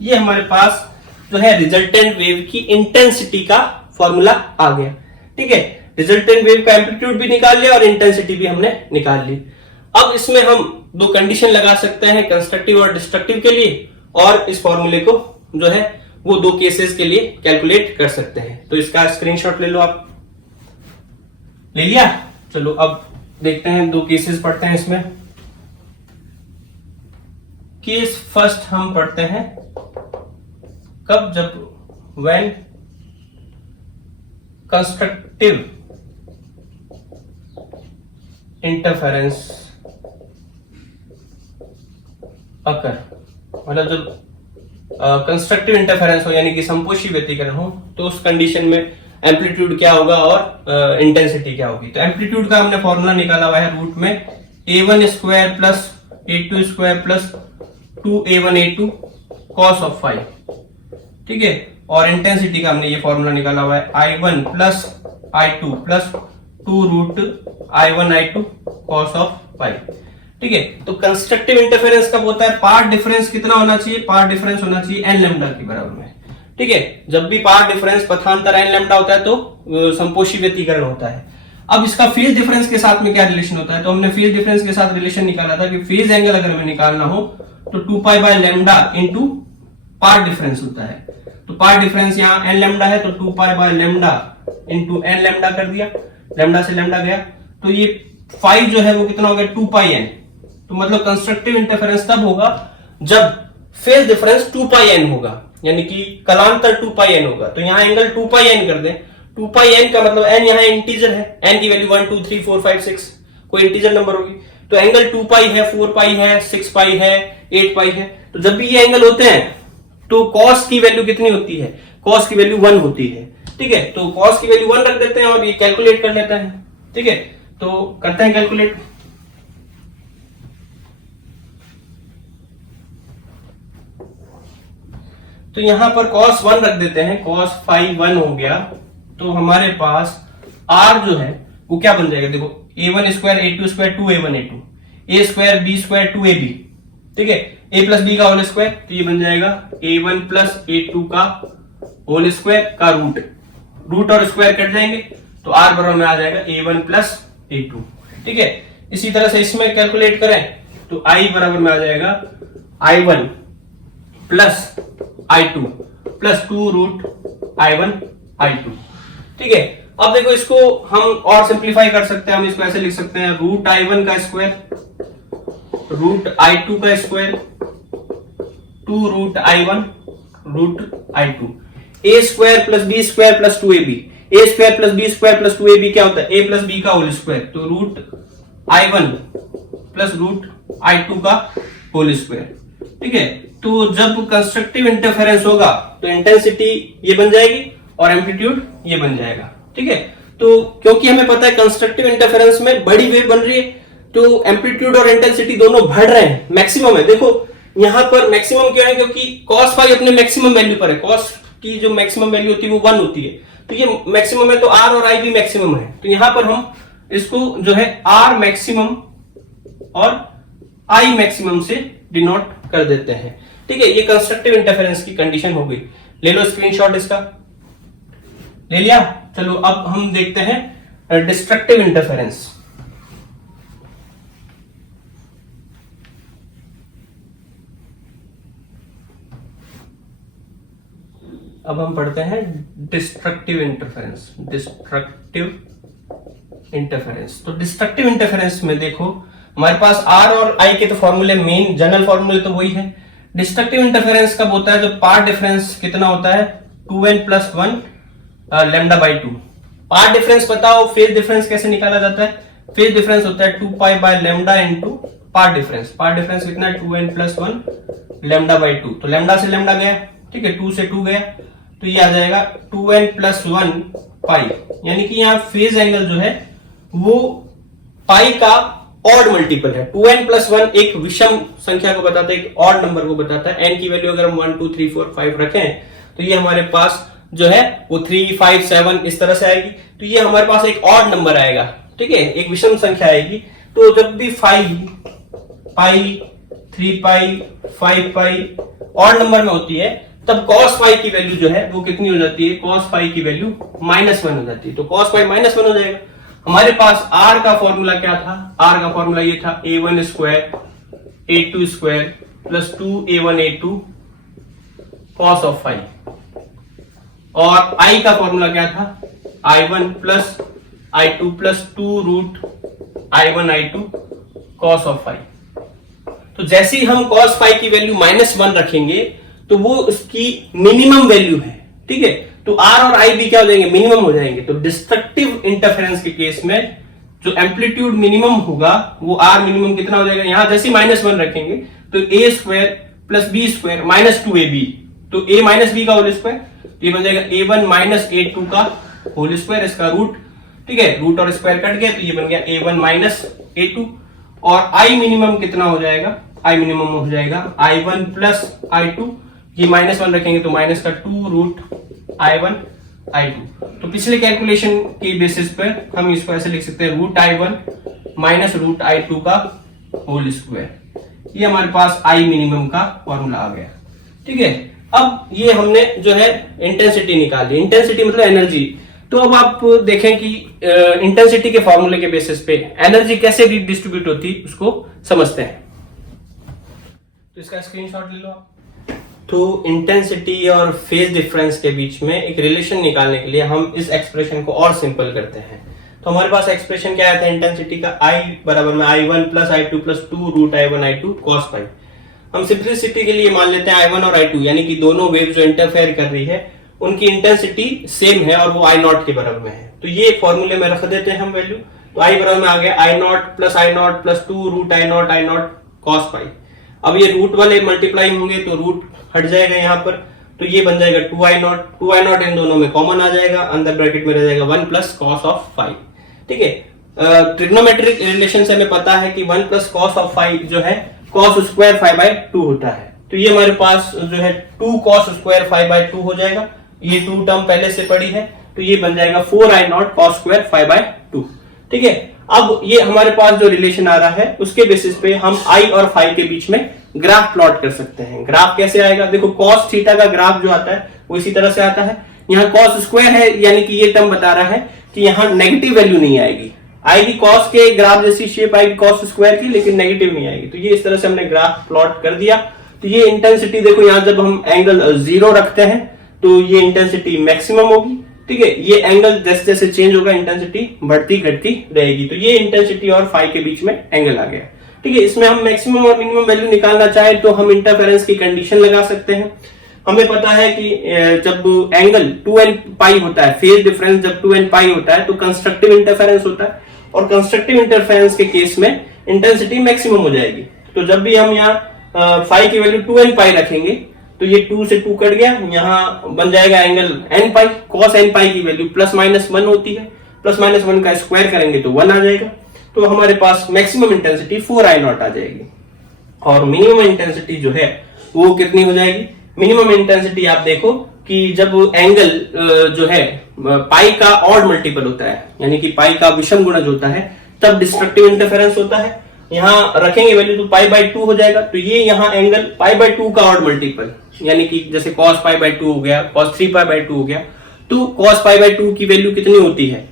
ये हमारे पास जो है रिजल्टेंट वेव की इंटेंसिटी का फॉर्मूला आ गया, ठीक है। रिजल्टेंट वेव का एम्पलीट्यूड भी निकाल लिया और इंटेंसिटी भी हमने निकाल ली। अब इसमें हम दो कंडीशन लगा सकते हैं, कंस्ट्रक्टिव और डिस्ट्रक्टिव के लिए, और इस फॉर्मूले को जो है वो दो केसेस के लिए कैलकुलेट कर सकते हैं। तो इसका स्क्रीनशॉट ले लो आप, ले लिया। चलो अब देखते हैं, दो केसेस पढ़ते हैं इसमें। केस फर्स्ट हम पढ़ते हैं कब, जब व्हेन कंस्ट्रक्टिव इंटरफेरेंस अकर, मतलब जब कंस्ट्रक्टिव इंटरफेरेंस हो यानी कि संपोषी व्यतिकरण हो, तो उस कंडीशन में एम्पलीट्यूड क्या होगा और इंटेंसिटी क्या होगी। तो एम्पलीट्यूड का हमने फॉर्मूला निकाला हुआ है, रूट में A1 square plus A2 square plus 2A1 A2 cos of 5, ठीक है। और इंटेंसिटी का हमने ये फॉर्मूला निकाला हुआ है I1 plus I2 plus 2 root I1 I2 cos of 5, ठीक है। तो कंस्ट्रक्टिव इंटरफेरेंस कब होता है, पार्ट डिफरेंस कितना होना चाहिए, पार्ट डिफरेंस होना चाहिए n लैम्डा के बराबर में, ठीक है। जब भी पार्ट डिफरेंस पथांतर n लैम्डा होता है तो संपोषी व्यतिकरण होता है। अब इसका फेज डिफरेंस के साथ में क्या रिलेशन होता है, तो हमने फेज डिफरेंस के साथ रिलेशन निकाला था कि फेज एंगल अगर हमें निकालना हो तो 2 pi by lambda into path difference होता है। तो पार्ट डिफरेंस यहाँ n लैम्डा है, तो 2 pi by lambda into n lambda कर दिया, लैम्डा से लैम्डा गया, तो ये 5 जो है वो कितना हो गया, 2 पाई n। तो मतलब कंस्ट्रक्टिव इंटरफेरेंस तब होगा जब फेज डिफरेंस 2 पाई n होगा, यानी कि कलांतर 2 पाई n होगा। तो यहाँ एंगल 2 पाई n कर दें, 2 पाई n का मतलब n यहाँ इंटीजर है, n की वैल्यू 1 2 3 4 5 6 कोई इंटीजर नंबर होगी, तो एंगल 2 पाई है, 4 पाई है, 6 पाई है, 8 पाई है। तो जब भी ये एंगल होते हैं तो cos की वैल्यू कितनी होती है, cos की वैल्यू 1 होती है, ठीक है। तो cos की वैल्यू 1 रख देते हैं और ये कैलकुलेट कर लेते हैं, ठीक है। तो करते हैं कैलकुलेट। तो यहां पर cos 1 रख देते हैं, cos phi 1 हो गया, तो हमारे पास r जो है वो क्या बन जाएगा, देखो A1 square A2 square 2A1 A2, A square B square two A B, ठीक है, ए प्लस बी का होल स्क्वायर, तो ये बन जाएगा a1 प्लस a2 का होल स्क्वायर का रूट, रूट और स्क्वायर कट जाएंगे तो r बराबर में आ जाएगा a1 प्लस a2, ठीक है। इसी तरह से इसमें कैलकुलेट करें तो i बराबर में आ जाएगा i1 plus i2 plus 2 root i1 i2, ठीक है। अब देखो इसको हम और सिंप्लीफाई कर सकते हैं, हम इसको ऐसे लिख सकते हैं रूट i1 का स्क्वायर रूट i2 का square 2 root i1 root i2, a square plus B square plus 2ab, a square plus B square plus 2ab क्या होता है, a प्लस बी का होल स्क्वायर, तो root i1 plus root i2 का whole square, ठीक है। तो जब कंस्ट्रक्टिव इंटरफेरेंस होगा तो इंटेंसिटी ये बन जाएगी और एम्पलीट्यूड ये बन जाएगा, ठीक है। तो क्योंकि हमें पता है कंस्ट्रक्टिव इंटरफेरेंस में बड़ी वेव बन रही है तो एम्पलीट्यूड और इंटेंसिटी दोनों बढ़ रहे हैं, मैक्सिमम है। देखो यहां पर मैक्सिमम क्यों है, क्योंकि cos फाई अपने मैक्सिमम वैल्यू पर है, cos की जो मैक्सिमम वैल्यू होती है वो 1 होती है, तो ये मैक्सिमम है तो r और i भी मैक्सिमम है, तो यहां पर हम इसको जो है r मैक्सिमम और i मैक्सिमम से डिनोट कर देते हैं, ठीक है। ये कंस्ट्रक्टिव इंटरफेरेंस की कंडीशन हो गई। ले लो स्क्रीनशॉट इसका, ले लिया। चलो अब हम देखते हैं डिस्ट्रक्टिव इंटरफेरेंस। अब हम पढ़ते हैं डिस्ट्रक्टिव इंटरफेरेंस। डिस्ट्रक्टिव इंटरफेरेंस, तो डिस्ट्रक्टिव इंटरफेरेंस में देखो हमारे पास r और i के तो फॉर्मूले, मेन जनरल फॉर्मूले तो वही है। डिस्ट्रक्टिव इंटरफेरेंस कब होता है, जो पार्ट डिफरेंस कितना होता है 2n plus 1 lambda by 2। Path difference पता हो, फेज डिफरेंस कैसे निकाला जाता है, फेज डिफरेंस होता है 2 pi by lambda into path difference. Path difference कितना है 2n प्लस 1 लैम्डा बाई 2, तो लैम्डा से लैम्डा गया, ठीक है, 2 से 2 गया, तो ये आ जाएगा 2n प्लस 1 पाई, यानी कि यहाँ फेज एंगल जो है वो पाई का ऑड मल्टीपल है। 2n प्लस 1 एक विषम संख्या को बताता है, एक ऑड नंबर को बताता है। n की वैल्यू अगर हम 1 2 3 4 5 रखें तो ये हमारे पास जो है वो 3 5 7 इस तरह से आएगी, तो ये हमारे पास एक ऑड नंबर आएगा, ठीक है, एक विषम संख्या आएगी। तो जब भी 5 पाई 3 पाई 5 पाई ऑड नंबर में होती है तब cos फाई की वैल्यू जो है वो कितनी हो जाती है, cos फाई की वैल्यू -1 हो जाती है, तो cos फाई -1 हो जाएगा। हमारे पास r का फॉर्मूला क्या था, r का फॉर्मूला ये था a1 square a2 square plus 2a1 a2 cos of phi, और i का फॉर्मूला क्या था i1 plus i2 plus 2 root i1 i2 cos of phi. तो जैसे ही हम cos फाई की वैल्यू -1 रखेंगे तो वो उसकी मिनिमम वैल्यू है, ठीक है, तो r और i भी क्या हो जाएंगे, मिनिमम हो जाएंगे। तो डिस्ट्रक्टिव इंटरफेरेंस के केस में जो एम्पलीट्यूड मिनिमम होगा वो r मिनिमम कितना हो जाएगा, यहां जैसे -1 रखेंगे तो a square plus B square minus 2ab, तो a माइनस बी का होल स्क्वायर, ये बन जाएगा a1 माइनस a2 का होल स्क्वायर, इसका रूट, ठीक है, रूट और स्क्वायर कट गया तो ये बन गया a1 माइनस a2, और i मिनिमम कितना हो जाएगा, i मिनिमम हो जाएगा i1 प्लस i2, ये -1 रखेंगे तो माइनस का 2 रूट i1 i2। तो पिछले कैलकुलेशन के बेसिस पर हम इसको ऐसे लिख सकते हैं root i1 minus root i2 का होल स्क्वायर, ये हमारे पास i मिनिमम का फॉर्मूला आ गया, ठीक है। अब ये हमने जो है इंटेंसिटी निकाली, इंटेंसिटी मतलब एनर्जी। तो अब आप देखें कि इंटेंसिटी के फॉर्मूले के बेसिस पे एनर्जी कैसे डिस्ट्रीब्यूट होती है उसको समझते हैं। तो इसका स्क्रीनशॉट ले लो आप। तो इंटेंसिटी और फेज डिफरेंस के बीच में एक रिलेशन निकालने के लिए हम इस एक्सप्रेशन को और सिंपल करते हैं। तो हमारे पास एक्सप्रेशन क्या आया था इंटेंसिटी का, I बराबर में i1 plus i2 plus 2 root i1 i2 cos phi. हम सिंपलिसिटी के लिए मान लेते हैं i1 और i2, यानी कि दोनों वेव जो इंटरफेयर कर रही है उनकी इंटेंसिटी सेम है और वो I0 के बराबर में है। तो ये फॉर्मूले में रख देते हैं हम वैल्यू, तो I बराबर में आ गया I0 plus 2 root I0 cos phi. अब ये रूट वाले मल्टीप्लाई होंगे तो रूट हट जाएगा यहाँ पर, तो ये बन जाएगा 2I0 इन दोनों में कॉमन आ जाएगा, अंदर ब्रैकेट में रह जाएगा 1 प्लस cos ऑफ फाई, ठीक है। ट्रिग्नोमेट्रिक रिलेशन से हमें पता है कि 1 प्लस cos ऑफ फाई जो है cos स्क्वायर फाई बाय 2 होता है, तो ये हमारे पास जो है 2 cos स्क्वायर फाई बाय 2 हो जाएगा, ये 2 टर्म पहले से पड़ी है, तो ये बन जाएगा 4I0 cos square phi bye 2। ठीक है। अब ये हमारे पास जो रिलेशन आ रहा है उसके बेसिस पे हम आई और फाई के बीच में ग्राफ प्लॉट कर सकते हैं। ग्राफ कैसे आएगा, देखो कॉस थीटा का ग्राफ जो आता है वो इसी तरह से आता है। यहाँ कॉस स्क्वायर है, यानी कि ये टर्म बता रहा है कि यहाँ नेगेटिव वैल्यू नहीं आएगी, आएगी कॉस के ग्राफ जैसी शेप आएगी कॉस स्क्वायर की, लेकिन नेगेटिव नहीं आएगी। तो ये इस तरह से हमने ग्राफ प्लॉट कर दिया। तो ये इंटेंसिटी देखो, यहाँ जब हम एंगल 0 रखते हैं तो ये इंटेंसिटी मैक्सिमम होगी, ठीक है। ये एंगल जैसे जैसे चेंज होगा इंटेंसिटी बढ़ती घटती रहेगी। तो ये इंटेंसिटी और फाई के बीच में एंगल आ गया, ठीक है। इसमें हम मैक्सिमम और मिनिमम वैल्यू निकालना चाहे तो हम इंटरफेरेंस की कंडीशन लगा सकते हैं। हमें पता है कि जब एंगल 2n पाई होता है, फेज डिफरेंस जब 2n पाई होता है तो कंस्ट्रक्टिव इंटरफेरेंस होता है, और कंस्ट्रक्टिव इंटरफेरेंस के केस में इंटेंसिटी मैक्सिमम हो जाएगी। तो जब भी हम यहाँ फाई की वैल्यू 2n पाई रखेंगे तो ये 2 से 2 कट गया, यहाँ बन जाएगा एंगल n पाई। cos n पाई की वैल्यू ±1 होती है, ±1 का स्क्वायर करेंगे तो 1 आ जाएगा। तो हमारे पास मैक्सिमम इंटेंसिटी 4I0 आ जाएगी। और मिनिमम इंटेंसिटी जो है वो कितनी हो जाएगी, मिनिमम इंटेंसिटी आप देखो कि जब एंगल जो है पाई का ऑड मल्टीपल होता है, यानी कि पाई का विषम गुणज होता है, तब डिस्ट्रक्टिव इंटरफेरेंस होता है। यहाँ रखेंगे वैल्यू तो π/2 हो जाएगा। तो ये यहाँ एंगल π/2 का ऑड मल्टीपल, यानी कि जैसे cos π/2 हो गया, cos 3π/2 हो गया, तो cos π/2 की वैल्यू कितनी होती है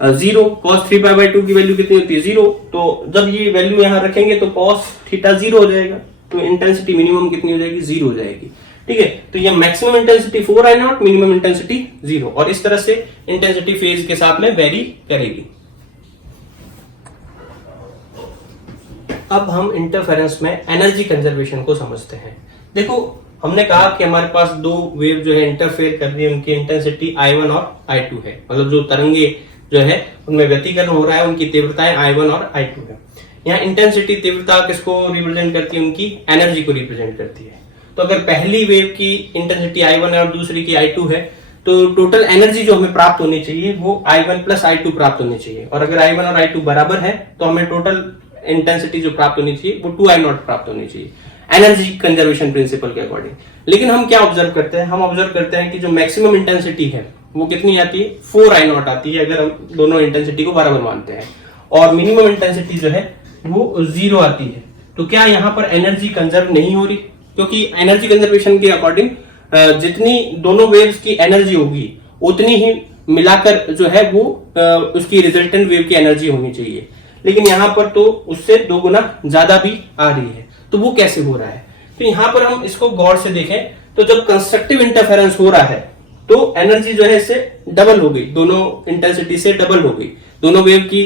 0, cos 3π/2 की वैल्यू कितनी होती है 0। तो जब ये वैल्यू यहाँ रखेंगे तो cos थीटा 0 हो जाएगा, तो इंटेंसिटी मिनिमम कितनी हो जाएगी 0 हो जाएगी, ठीक है। तो ये maximum intensity 4I0, minimum intensity 0, और इस तरह से इंटेंसिटी फेज के साथ में वेरी करेगी। अब हम इंटरफेरेंस में एनर्जी कंजर्वेशन को समझते हैं। देखो हमने कहा कि हमारे पास दो वेव जो है इंटरफेयर कर रही है, उनकी इंटेंसिटी I1 और I2 है, मतलब जो तरंगे जो है उनमें व्यतिकरण हो रहा है उनकी तीव्रताएं I1 और I2 है। यहाँ इंटेंसिटी तीव्रता किसको रिप्रेजेंट करती है, उनकी एनर्जी को रिप्रेजेंट करती है। तो अगर पहली वेव की इंटेंसिटी I1 है और दूसरी की I2 है, तो टोटल एनर्जी जो हमें प्राप्त होनी चाहिए वो I1 प्लस I2 प्राप्त होनी चाहिए। और अगर I1 और I2 बराबर है तो हमें टोटल इंटेंसिटी जो प्राप्त होनी चाहिए वो 2I0 प्राप्त होनी चाहिए, एनर्जी कंजर्वेशन प्रिंसिपल के अकॉर्डिंग। लेकिन हम क्या ऑब्जर्व करते हैं, हम ऑब्जर्व करते हैं कि जो मैक्सिमम इंटेंसिटी है वो कितनी आती है 4I0 आती है, अगर हम दोनों इंटेंसिटी को बराबर मानते हैं। और मिनिमम इंटेंसिटी जो है वो 0 आती है। तो क्या यहाँ पर एनर्जी कंजर्व नहीं हो रही, क्योंकि एनर्जी कंजर्वेशन के अकॉर्डिंग जितनी दोनों वेव्स की एनर्जी होगी उतनी ही मिलाकर जो है वो उसकी रिजल्टेंट वेव की एनर्जी होनी चाहिए। लेकिन यहाँ पर तो उससे 2 गुना ज्यादा भी आ रही है। तो वो कैसे हो रहा है, तो यहाँ पर हम इसको गौर से देखें तो जब कंस्ट्रक्टिव इंटरफेरेंस हो रहा है तो एनर्जी जो है इससे डबल हो गई, दोनों इंटेंसिटी से डबल हो गई, दोनों वेव की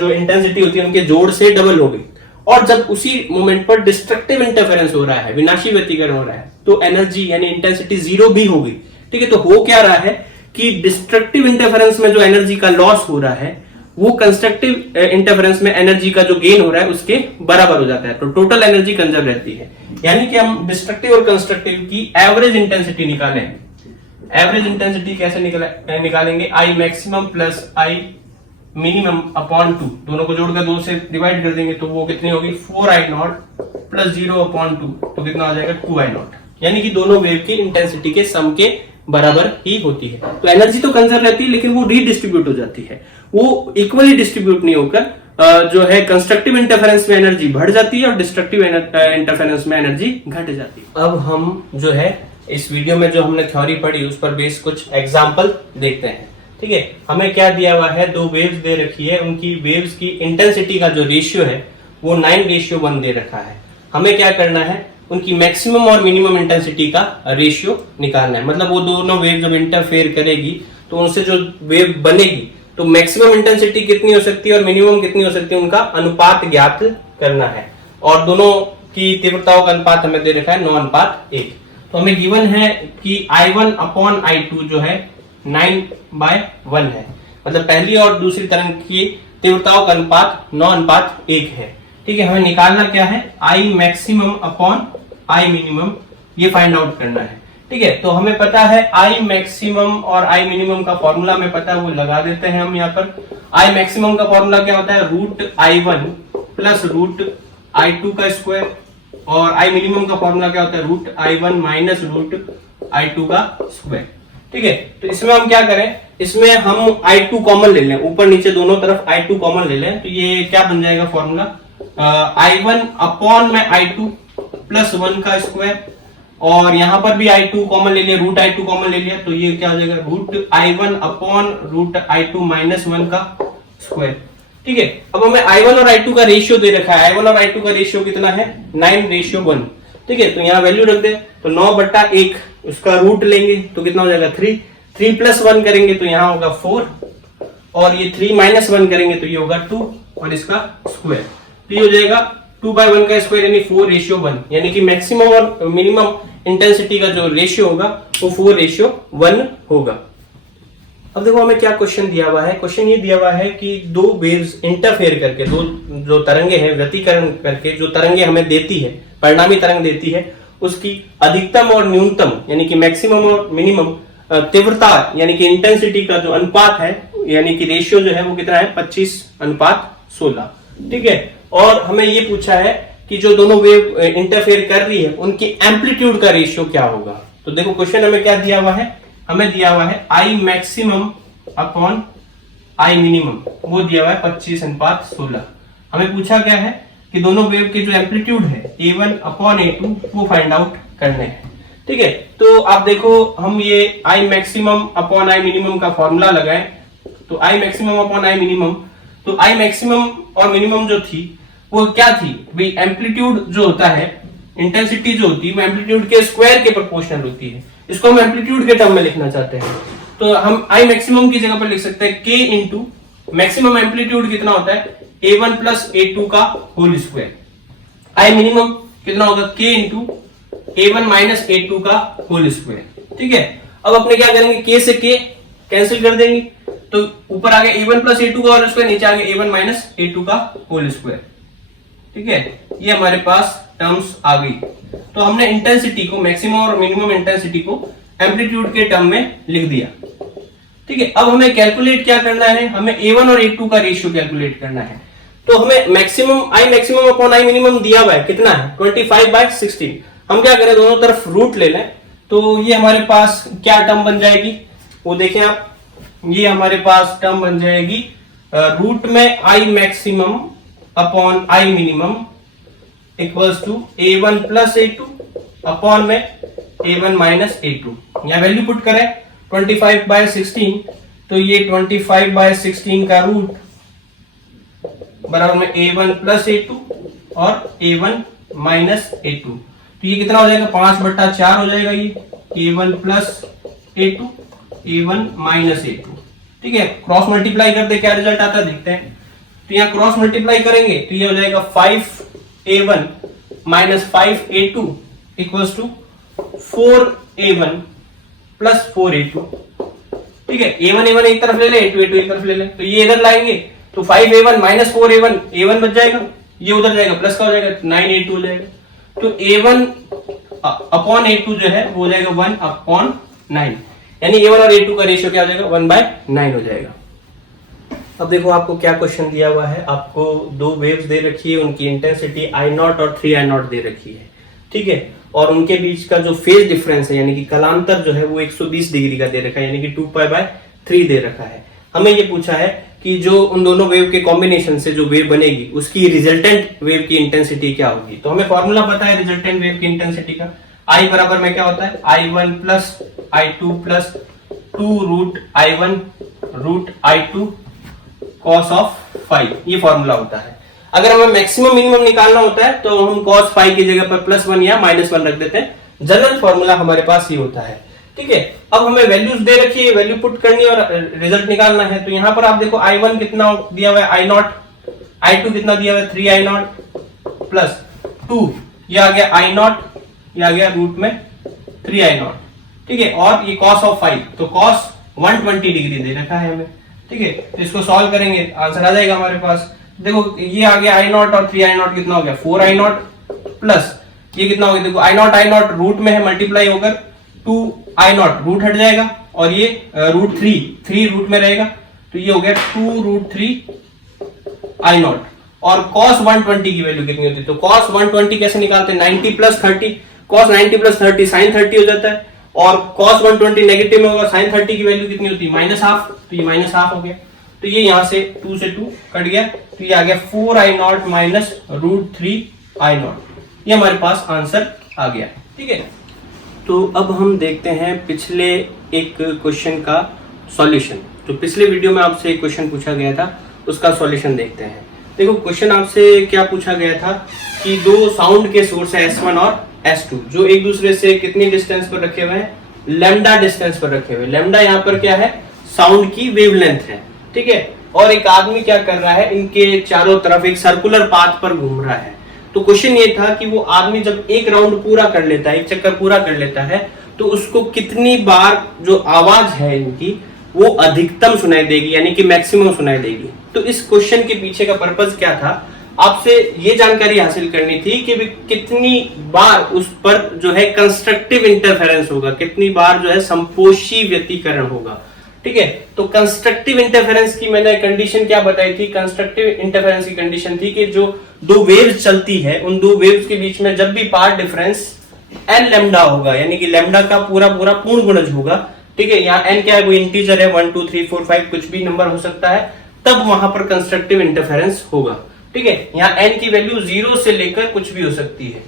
जो इंटेंसिटी होती है उनके जोड़ से डबल हो गई। और जब उसी मोमेंट पर डिस्ट्रक्टिव इंटरफेरेंस हो रहा है, विनाशी व्यतिकरण हो रहा है, तो एनर्जी यानी इंटेंसिटी 0 भी हो गई, ठीक है। तो हो क्या रहा है कि डिस्ट्रक्टिव इंटरफेरेंस में जो एनर्जी का लॉस हो रहा है वो कंस्ट्रक्टिव इंटरफेरेंस में एनर्जी का जो गेन हो रहा है उसके बराबर हो जाता है। तो टोटल एनर्जी कंजर्व रहती है। यानी कि हम डिस्ट्रक्टिव और कंस्ट्रक्टिव की एवरेज इंटेंसिटी निकालें। एवरेज इंटेंसिटी कैसे निकालेंगे, I maximum plus I minimum upon 2, दोनों को जोड़कर 2 से डिवाइड कर देंगे तो वो कितनी होगी 4I0 प्लस 0 अपॉन 2, तो कितना आ जाएगा 2I0। यानी कि दोनों वेव की इंटेंसिटी के सम के बराबर ही होती है। तो एनर्जी तो कंजर्व रहती है लेकिन वो रीडिस्ट्रीब्यूट हो जाती है, वो इक्वली डिस्ट्रीब्यूट नहीं होकर जो है कंस्ट्रक्टिव इंटरफेरेंस में एनर्जी बढ़ जाती है और डिस्ट्रक्टिव इंटरफेरेंस में एनर्जी घट जाती है। अब हम जो है इस वीडियो में जो हमने थ्योरी पढ़ी उस पर बेस कुछ एग्जांपल देखते हैं, ठीक है। हमें क्या दिया हुआ है, 2 वेव्स दे रखी है, उनकी वेव्स की इंटेंसिटी का जो रेशियो है वो 9:1 दे रखा है। हमें क्या करना है, उनकी मैक्सिमम और मिनिमम इंटेंसिटी का रेशियो निकालना है। मतलब वो दोनों वेव जब इंटरफेयर करेगी तो उनसे जो वेव बनेगी तो मैक्सिमम इंटेंसिटी कितनी हो सकती है और मिनिमम कितनी हो सकती है, उनका अनुपात ज्ञात करना है। और दोनों की तीव्रताओं का अनुपात हमें दे रखा है 9:1। तो हमें गिवन है कि I1 अपॉन I2 जो है 9/1 है, मतलब पहली और दूसरी तरंग की तीव्रताओं का अनुपात 9:1 है, ठीक है। हमें निकालना क्या है, I maximum upon I minimum, ये फाइंड आउट करना है, ठीक है। तो हमें पता है I मैक्सिमम और I मिनिमम का फॉर्मूला हमें पता है, वो लगा देते हैं हम यहाँ पर। I मैक्सिमम का फॉर्मूला क्या होता है, √I1 प्लस √I2 का स्क्वायर, और I मिनिमम का फॉर्मूला क्या होता है, √I1 माइनस √I2 का स्क्वायर, ठीक है, तो इसमें हम क्या करें, इसमें हम I2 कॉमन ले लें, ऊपर नीचे दोनों तरफ I2 कॉमन ले लें, तो ये क्या बन जाएगा फॉर्मूला, I1 अपॉन में I2 प्लस 1 का स्क्वायर, और यहां पर भी I2 कॉमन ले लिया, रूट I2 कॉमन ले लिया, तो ये क्या हो जाएगा, root I1 upon root I2 minus 1 का स्क्वायर। ठीक है, अब हमें I1 और I2 का रेशियो दे रखा है, I1 और I2 का रेशियो कितना है, 9:1। ठीक है, तो यहाँ वैल्यू रख दे, तो 9/1 उसका रूट लेंगे तो कितना हो जाएगा 3, 3 प्लस 1 करेंगे तो यहाँ होगा 4, और ये 3 माइनस 1 करेंगे तो ये होगा 2, और इसका स्क्वायर, तो ये हो जाएगा 2/1 का स्क्वायर यानी 4:1, यानी कि मैक्सिमम और मिनिमम इंटेंसिटी का जो रेशियो होगा वो 4:1 होगा। अब देखो हमें क्या क्वेश्चन दिया हुआ है, क्वेश्चन ये दिया हुआ है कि दो वेव्स इंटरफेयर करके, दो जो तरंगे हैं व्यतिकरण करके जो तरंगे हमें देती है, परिणामी तरंग देती है, उसकी अधिकतम और न्यूनतम यानी कि मैक्सिमम और मिनिमम तीव्रता यानी कि इंटेंसिटी का जो अनुपात है यानी कि रेशियो जो है वो कितना है 25:16। ठीक है, और हमें ये पूछा है कि जो दोनों वेव इंटरफेयर कर रही है उनकी एम्पलीट्यूड का रेशियो क्या होगा। तो देखो क्वेश्चन हमें क्या दिया हुआ है, हमें दिया हुआ है I maximum upon I minimum, वो दिया हुआ है 25:16। हमें पूछा क्या है कि दोनों वेव के जो एम्पलीट्यूड है A1 अपॉन A2 वो फाइंड आउट करने हैं। ठीक है, तो आप देखो हम ये I maximum upon I minimum का फॉर्मूला लगाएं, तो I maximum upon I minimum, तो I मैक्सिमम और मिनिमम जो थी वो क्या थी भाई, एम्पलीट्यूड जो होता है, इंटेंसिटी जो होती है वो एम्पलीट्यूड के स्क्वायर के प्रोपोर्शनल होती है, इसको हम एम्पलीट्यूड के टर्म में लिखना चाहते हैं, तो हम I मैक्सिमम की जगह पर लिख सकते हैं K इंटू मैक्सिमम एम्पलीट्यूड कितना होता है A1 प्लस A2 का होल स्क्वायर, I मिनिमम कितना होगा K into A1 minus A2 का होल स्क्वायर। ठीक है, अब अपने क्या करेंगे, K से K कैंसिल कर देंगे, तो ऊपर आ गया A1 प्लस A2 का होल स्क्वायर, नीचे आ गया A1 माइनस A2 का होल स्क्वायर। ठीक है, ये हमारे पास टर्म्स आ गई, तो हमने इंटेंसिटी को, मैक्सिमम और मिनिमम इंटेंसिटी को एम्पलीट्यूड के टर्म में लिख दिया। ठीक है, अब हमें कैलकुलेट क्या करना है, हमें A1 और A2 का रेशियो कैलकुलेट करना है, तो हमें maximum I maximum upon I minimum दिया हुआ है कितना है 25/16। हम क्या करें, दोनों तरफ रूट ले लें, तो ये हमारे पास क्या टर्म बन जाएगी वो देखें आप, ये हमारे पास टर्म बन जाएगी रूट में I maximum upon I minimum equals to A1 plus A2 upon में A1 माइनस A2। यहां वैल्यू पुट करें 25/16, तो ये 25/16 का रूट बराबर में A1 प्लस A2 और A1 माइनस A2, तो ये कितना हो जाएगा 5/4 हो जाएगा, ये A1 plus A2 A1 minus A2। ठीक है, क्रॉस मल्टीप्लाई करते क्या रिजल्ट आता है देखते हैं, तो यहाँ क्रॉस मल्टीप्लाई करेंगे तो ये हो जाएगा 5A1 minus 5A2 equals to 4A1 plus 4A2। ठीक है, A1 एक तरफ ले ले, A2 एक तरफ ले ले, तो ये इधर लाएंगे तो 5A1 माइनस 4A1 A1 बच जाएगा, ये उधर जाएगा प्लस का हो जाएगा 9A2 हो जाएगा, तो A1 अपॉन A2 जो है वो हो जाएगा 1/9, यानी A1 और A2 का रेशियो क्या हो जाएगा 1/9 हो जाएगा। अब देखो आपको क्या क्वेश्चन दिया हुआ है, आपको दो वेव्स दे रखी है, उनकी इंटेंसिटी I0 और 3I0 दे रखी है। ठीक है, और उनके बीच का जो फेज डिफरेंस है यानी कि कलांतर जो है वो 120 डिग्री का दे रखा है, यानी कि 2π/3 दे रखा है। हमें ये पूछा है कि जो उन दोनों वेव के कॉम्बिनेशन से जो वेव बनेगी उसकी रिजल्टेंट वेव की इंटेंसिटी क्या होगी। तो हमें फॉर्मूला पता है रिजल्टेंट वेव की इंटेंसिटी का, I बराबर में क्या होता है I1 plus I2 plus 2 root I1 root I2 cos of phi, ये फॉर्मूला होता है। अगर हमें मैक्सिमम मिनिमम निकालना होता है तो हम cos फाई की जगह पर +1 या -1 रख देते हैं, जनरल फॉर्मूला हमारे पास ये होता है। ठीक है, अब हमें वैल्यूज दे रखी है, वैल्यू पुट करनी है और रिजल्ट निकालना है, तो यहां पर आप देखो I1 कितना दिया हुआ है I0, I2 कितना दिया हुआ है 3I0 प्लस 2, ये आ गया I0, ये आ गया रूट में 3I0। ठीक है, और ये cos ऑफ फाई, तो cos 120 डिग्री दे रखा है हमें। ठीक है, तो इसको सॉल्व करेंगे आंसर आ जाएगा हमारे पास। देखो ये आ गया I0 और 3I0 कितना हो गया 4I0 प्लस ये कितना हो गया, देखो I0 रूट में है मल्टीप्लाई होकर 2I0 रूट हट जाएगा और ये रूट 3 रूट में रहेगा, तो ये हो गया 2 रूट 3I0। और cos 120 की वैल्यू कितनी होती है, तो cos 120 कैसे निकालते हैं 90 प्लस 30, cos 90 प्लस 30 sin 30 हो जाता है, और cos 120 नेगेटिव में होगा, sin 30 की वैल्यू कितनी होती है -12, तो ये -12 हो गया। तो ये यहां से 2 से 2 कट गया, तो ये आ गया 4i0 माइनस √3i0। ये हमारे पास आंसर आ गया। ठीक है, तो अब हम देखते हैं पिछले एक क्वेश्चन का सॉल्यूशन। तो पिछले वीडियो में आपसे एक क्वेश्चन पूछा गया था, उसका सॉल्यूशन देखते हैं। देखो क्वेश्चन आपसे क्या पूछा गया था कि दो साउंड के सोर्स है S1 और S2, जो एक दूसरे से कितनी डिस्टेंस पर रखे हुए हैं, लैम्डा डिस्टेंस पर रखे हुए। लैम्डा यहाँ पर क्या है, साउंड की वेवलेंथ है। ठीक है, और एक आदमी क्या कर रहा है, इनके चारों तरफ एक सर्कुलर पाथ पर घूम रहा है। तो क्वेश्चन ये था कि वो आदमी जब एक राउंड पूरा कर लेता है, एक चक्कर पूरा कर लेता है, तो उसको कितनी बार जो आवाज है इनकी वो अधिकतम सुनाई देगी, यानी कि मैक्सिमम सुनाई देगी। तो इस क्वेश्चन के पीछे का पर्पस क्या था, आपसे ये जानकारी हासिल करनी थी कि कितनी बार उस पर जो है कंस्ट्रक्टिव इंटरफेरेंस होगा, कितनी बार जो है संपोषी व्यतिकरण होगा। ठीक है, तो कंस्ट्रक्टिव इंटरफेरेंस की मैंने कंडीशन क्या बताई थी, कंस्ट्रक्टिव इंटरफेरेंस की कंडीशन थी कि जो दो वेव्स चलती है, उन दो वेव्स के बीच में जब भी पाथ डिफरेंस n लैम्डा होगा, यानी कि लैम्डा का पूरा पूर्ण गुणज होगा। ठीक है, यहाँ n क्या है, वो इंटीजर है, 1 2 3 4 5 कुछ भी नंबर हो सकता है, तब वहां पर कंस्ट्रक्टिव इंटरफेरेंस होगा। ठीक है, यहाँ n की वैल्यू 0 से लेकर कुछ भी हो सकती है।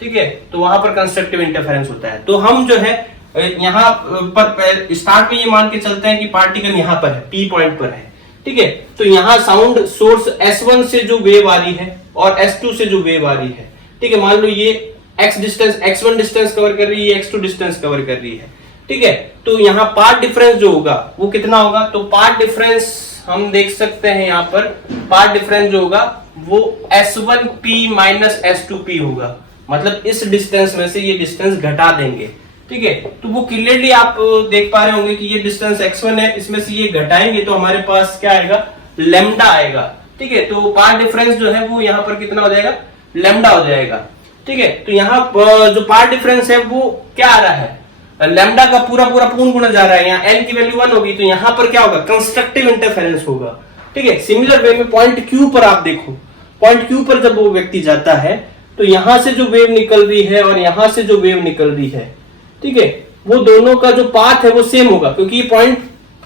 ठीक है, तो वहां पर कंस्ट्रक्टिव इंटरफेरेंस होता है। तो हम जो है यहाँ पर स्टार्ट में ये मान के चलते हैं कि पार्टिकल यहाँ पर है, P पॉइंट पर है। ठीक है, तो यहाँ साउंड सोर्स S1 से जो वेव आ रही है और S2 से जो वेव आ रही है, ठीक है, मान लो ये X1 डिस्टेंस कवर कर रही है, X2 डिस्टेंस कवर कर रही है। ठीक है, तो यहाँ पाथ डिफरेंस जो होगा वो कितना होगा, तो पाथ डिफरेंस हम देख सकते हैं, यहाँ पर पाथ डिफरेंस जो होगा वो S1P माइनस S2P होगा। मतलब इस डिस्टेंस में से ये डिस्टेंस घटा देंगे। ठीक है, तो वो क्लियरली आप देख पा रहे होंगे कि ये डिस्टेंस x1 है, इसमें से ये घटाएंगे तो हमारे पास क्या आएगा, लैम्डा आएगा। ठीक है, तो पाथ डिफरेंस जो है वो यहाँ पर कितना हो जाएगा, लैम्डा हो जाएगा। ठीक है, तो यहाँ जो पाथ डिफरेंस है वो क्या आ रहा है, लैम्डा का पूर्ण गुणज आ रहा है। यहाँ n की वैल्यू 1 होगी, तो यहाँ पर क्या होगा, कंस्ट्रक्टिव इंटरफेरेंस होगा। ठीक है, सिमिलर वे में पॉइंट Q पर आप देखो, पॉइंट Q पर जब वो व्यक्ति जाता है तो यहां से जो वेव निकल रही है और यहां से जो वेव निकल रही है, ठीक है, वो दोनों का जो पाथ है वो सेम होगा, क्योंकि पॉइंट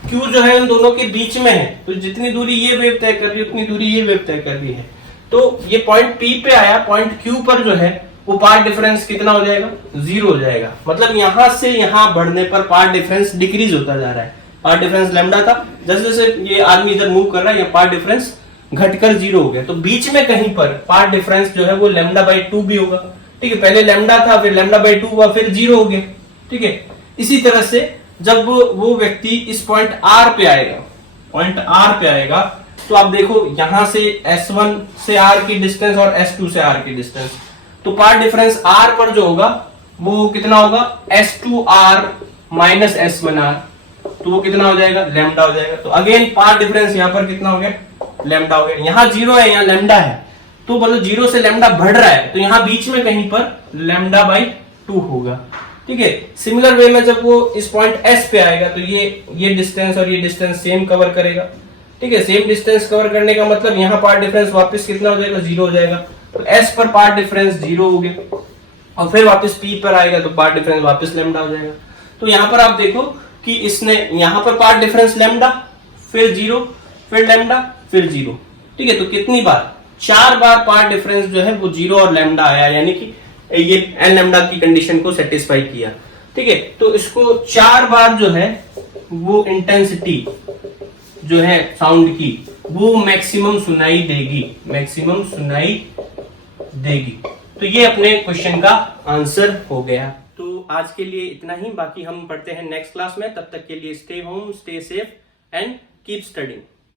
Q जो है उन दोनों के बीच में है। तो जितनी दूरी ये वेव तय कर रही है उतनी दूरी ये वेव तय कर रही है। तो ये पॉइंट P पे आया, पॉइंट Q पर जो है वो पाथ डिफरेंस कितना हो जाएगा, 0 हो जाएगा। मतलब यहां से यहां बढ़ने पर पाथ डिफरेंस डिक्रीज होता जा रहा है। पाथ डिफरेंस लैम्डा था, जैसे जैसे ये आदमी इधर मूव कर रहा है ये पाथ डिफरेंस घटकर 0 हो गया। तो बीच में कहीं पर पाथ डिफरेंस जो है वो λ/2 भी होगा। ठीक है, पहले लैम्डा था, फिर λ/2 हुआ, फिर 0 हो गया। ठीक है, इसी तरह से जब वो व्यक्ति इस पॉइंट R पे आएगा, पॉइंट R पे आएगा, तो आप देखो यहां से S1 से R की डिस्टेंस और S2 से R की डिस्टेंस, तो पाथ डिफरेंस R पर जो होगा वो कितना होगा, S2R माइनस S1R, तो वो कितना हो जाएगा, लैम्डा हो जाएगा। तो अगेन पाथ डिफरेंस यहाँ पर कितना हो गया, लैम्डा हो गया। यहाँ 0 है, यहाँ लैम्डा है, तो मतलब 0 से लैम्डा बढ़ रहा है, तो यहाँ बीच में कहीं पर λ/2 होगा। ठीक है, सिमिलर वे में जब वो इस पॉइंट S पे आएगा तो ये डिस्टेंस और ये डिस्टेंस सेम कवर करेगा। ठीक है, सेम डिस्टेंस कवर करने का मतलब यहाँ पाथ डिफरेंस वापस कितना हो जाएगा, 0 हो जाएगा। तो S पर पाथ डिफरेंस 0 हो गया, और फिर वापस P पर आएगा तो पाथ डिफरेंस वापस लैम्डा हो जाएगा। तो यहाँ पर आप देखो कि इसने यहाँ पर पाथ डिफरेंस लैम्डा, फिर 0, फिर लैम्डा, फिर 0। ठीक है, तो कितनी बार, 4 बार पाथ डिफरेंस जो है वो 0 और लैम्डा आया, यानी कि ये n लैम्डा की कंडीशन को सेटिस्फाई किया। ठीक है, तो इसको 4 बार जो है वो इंटेंसिटी जो है साउंड की वो मैक्सिमम सुनाई देगी, मैक्सिमम सुनाई देगी। तो ये अपने क्वेश्चन का आंसर हो गया। तो आज के लिए इतना ही, बाकी हम पढ़ते हैं नेक्स्ट क्लास में। तब तक के लिए stay home, stay safe and keep studying.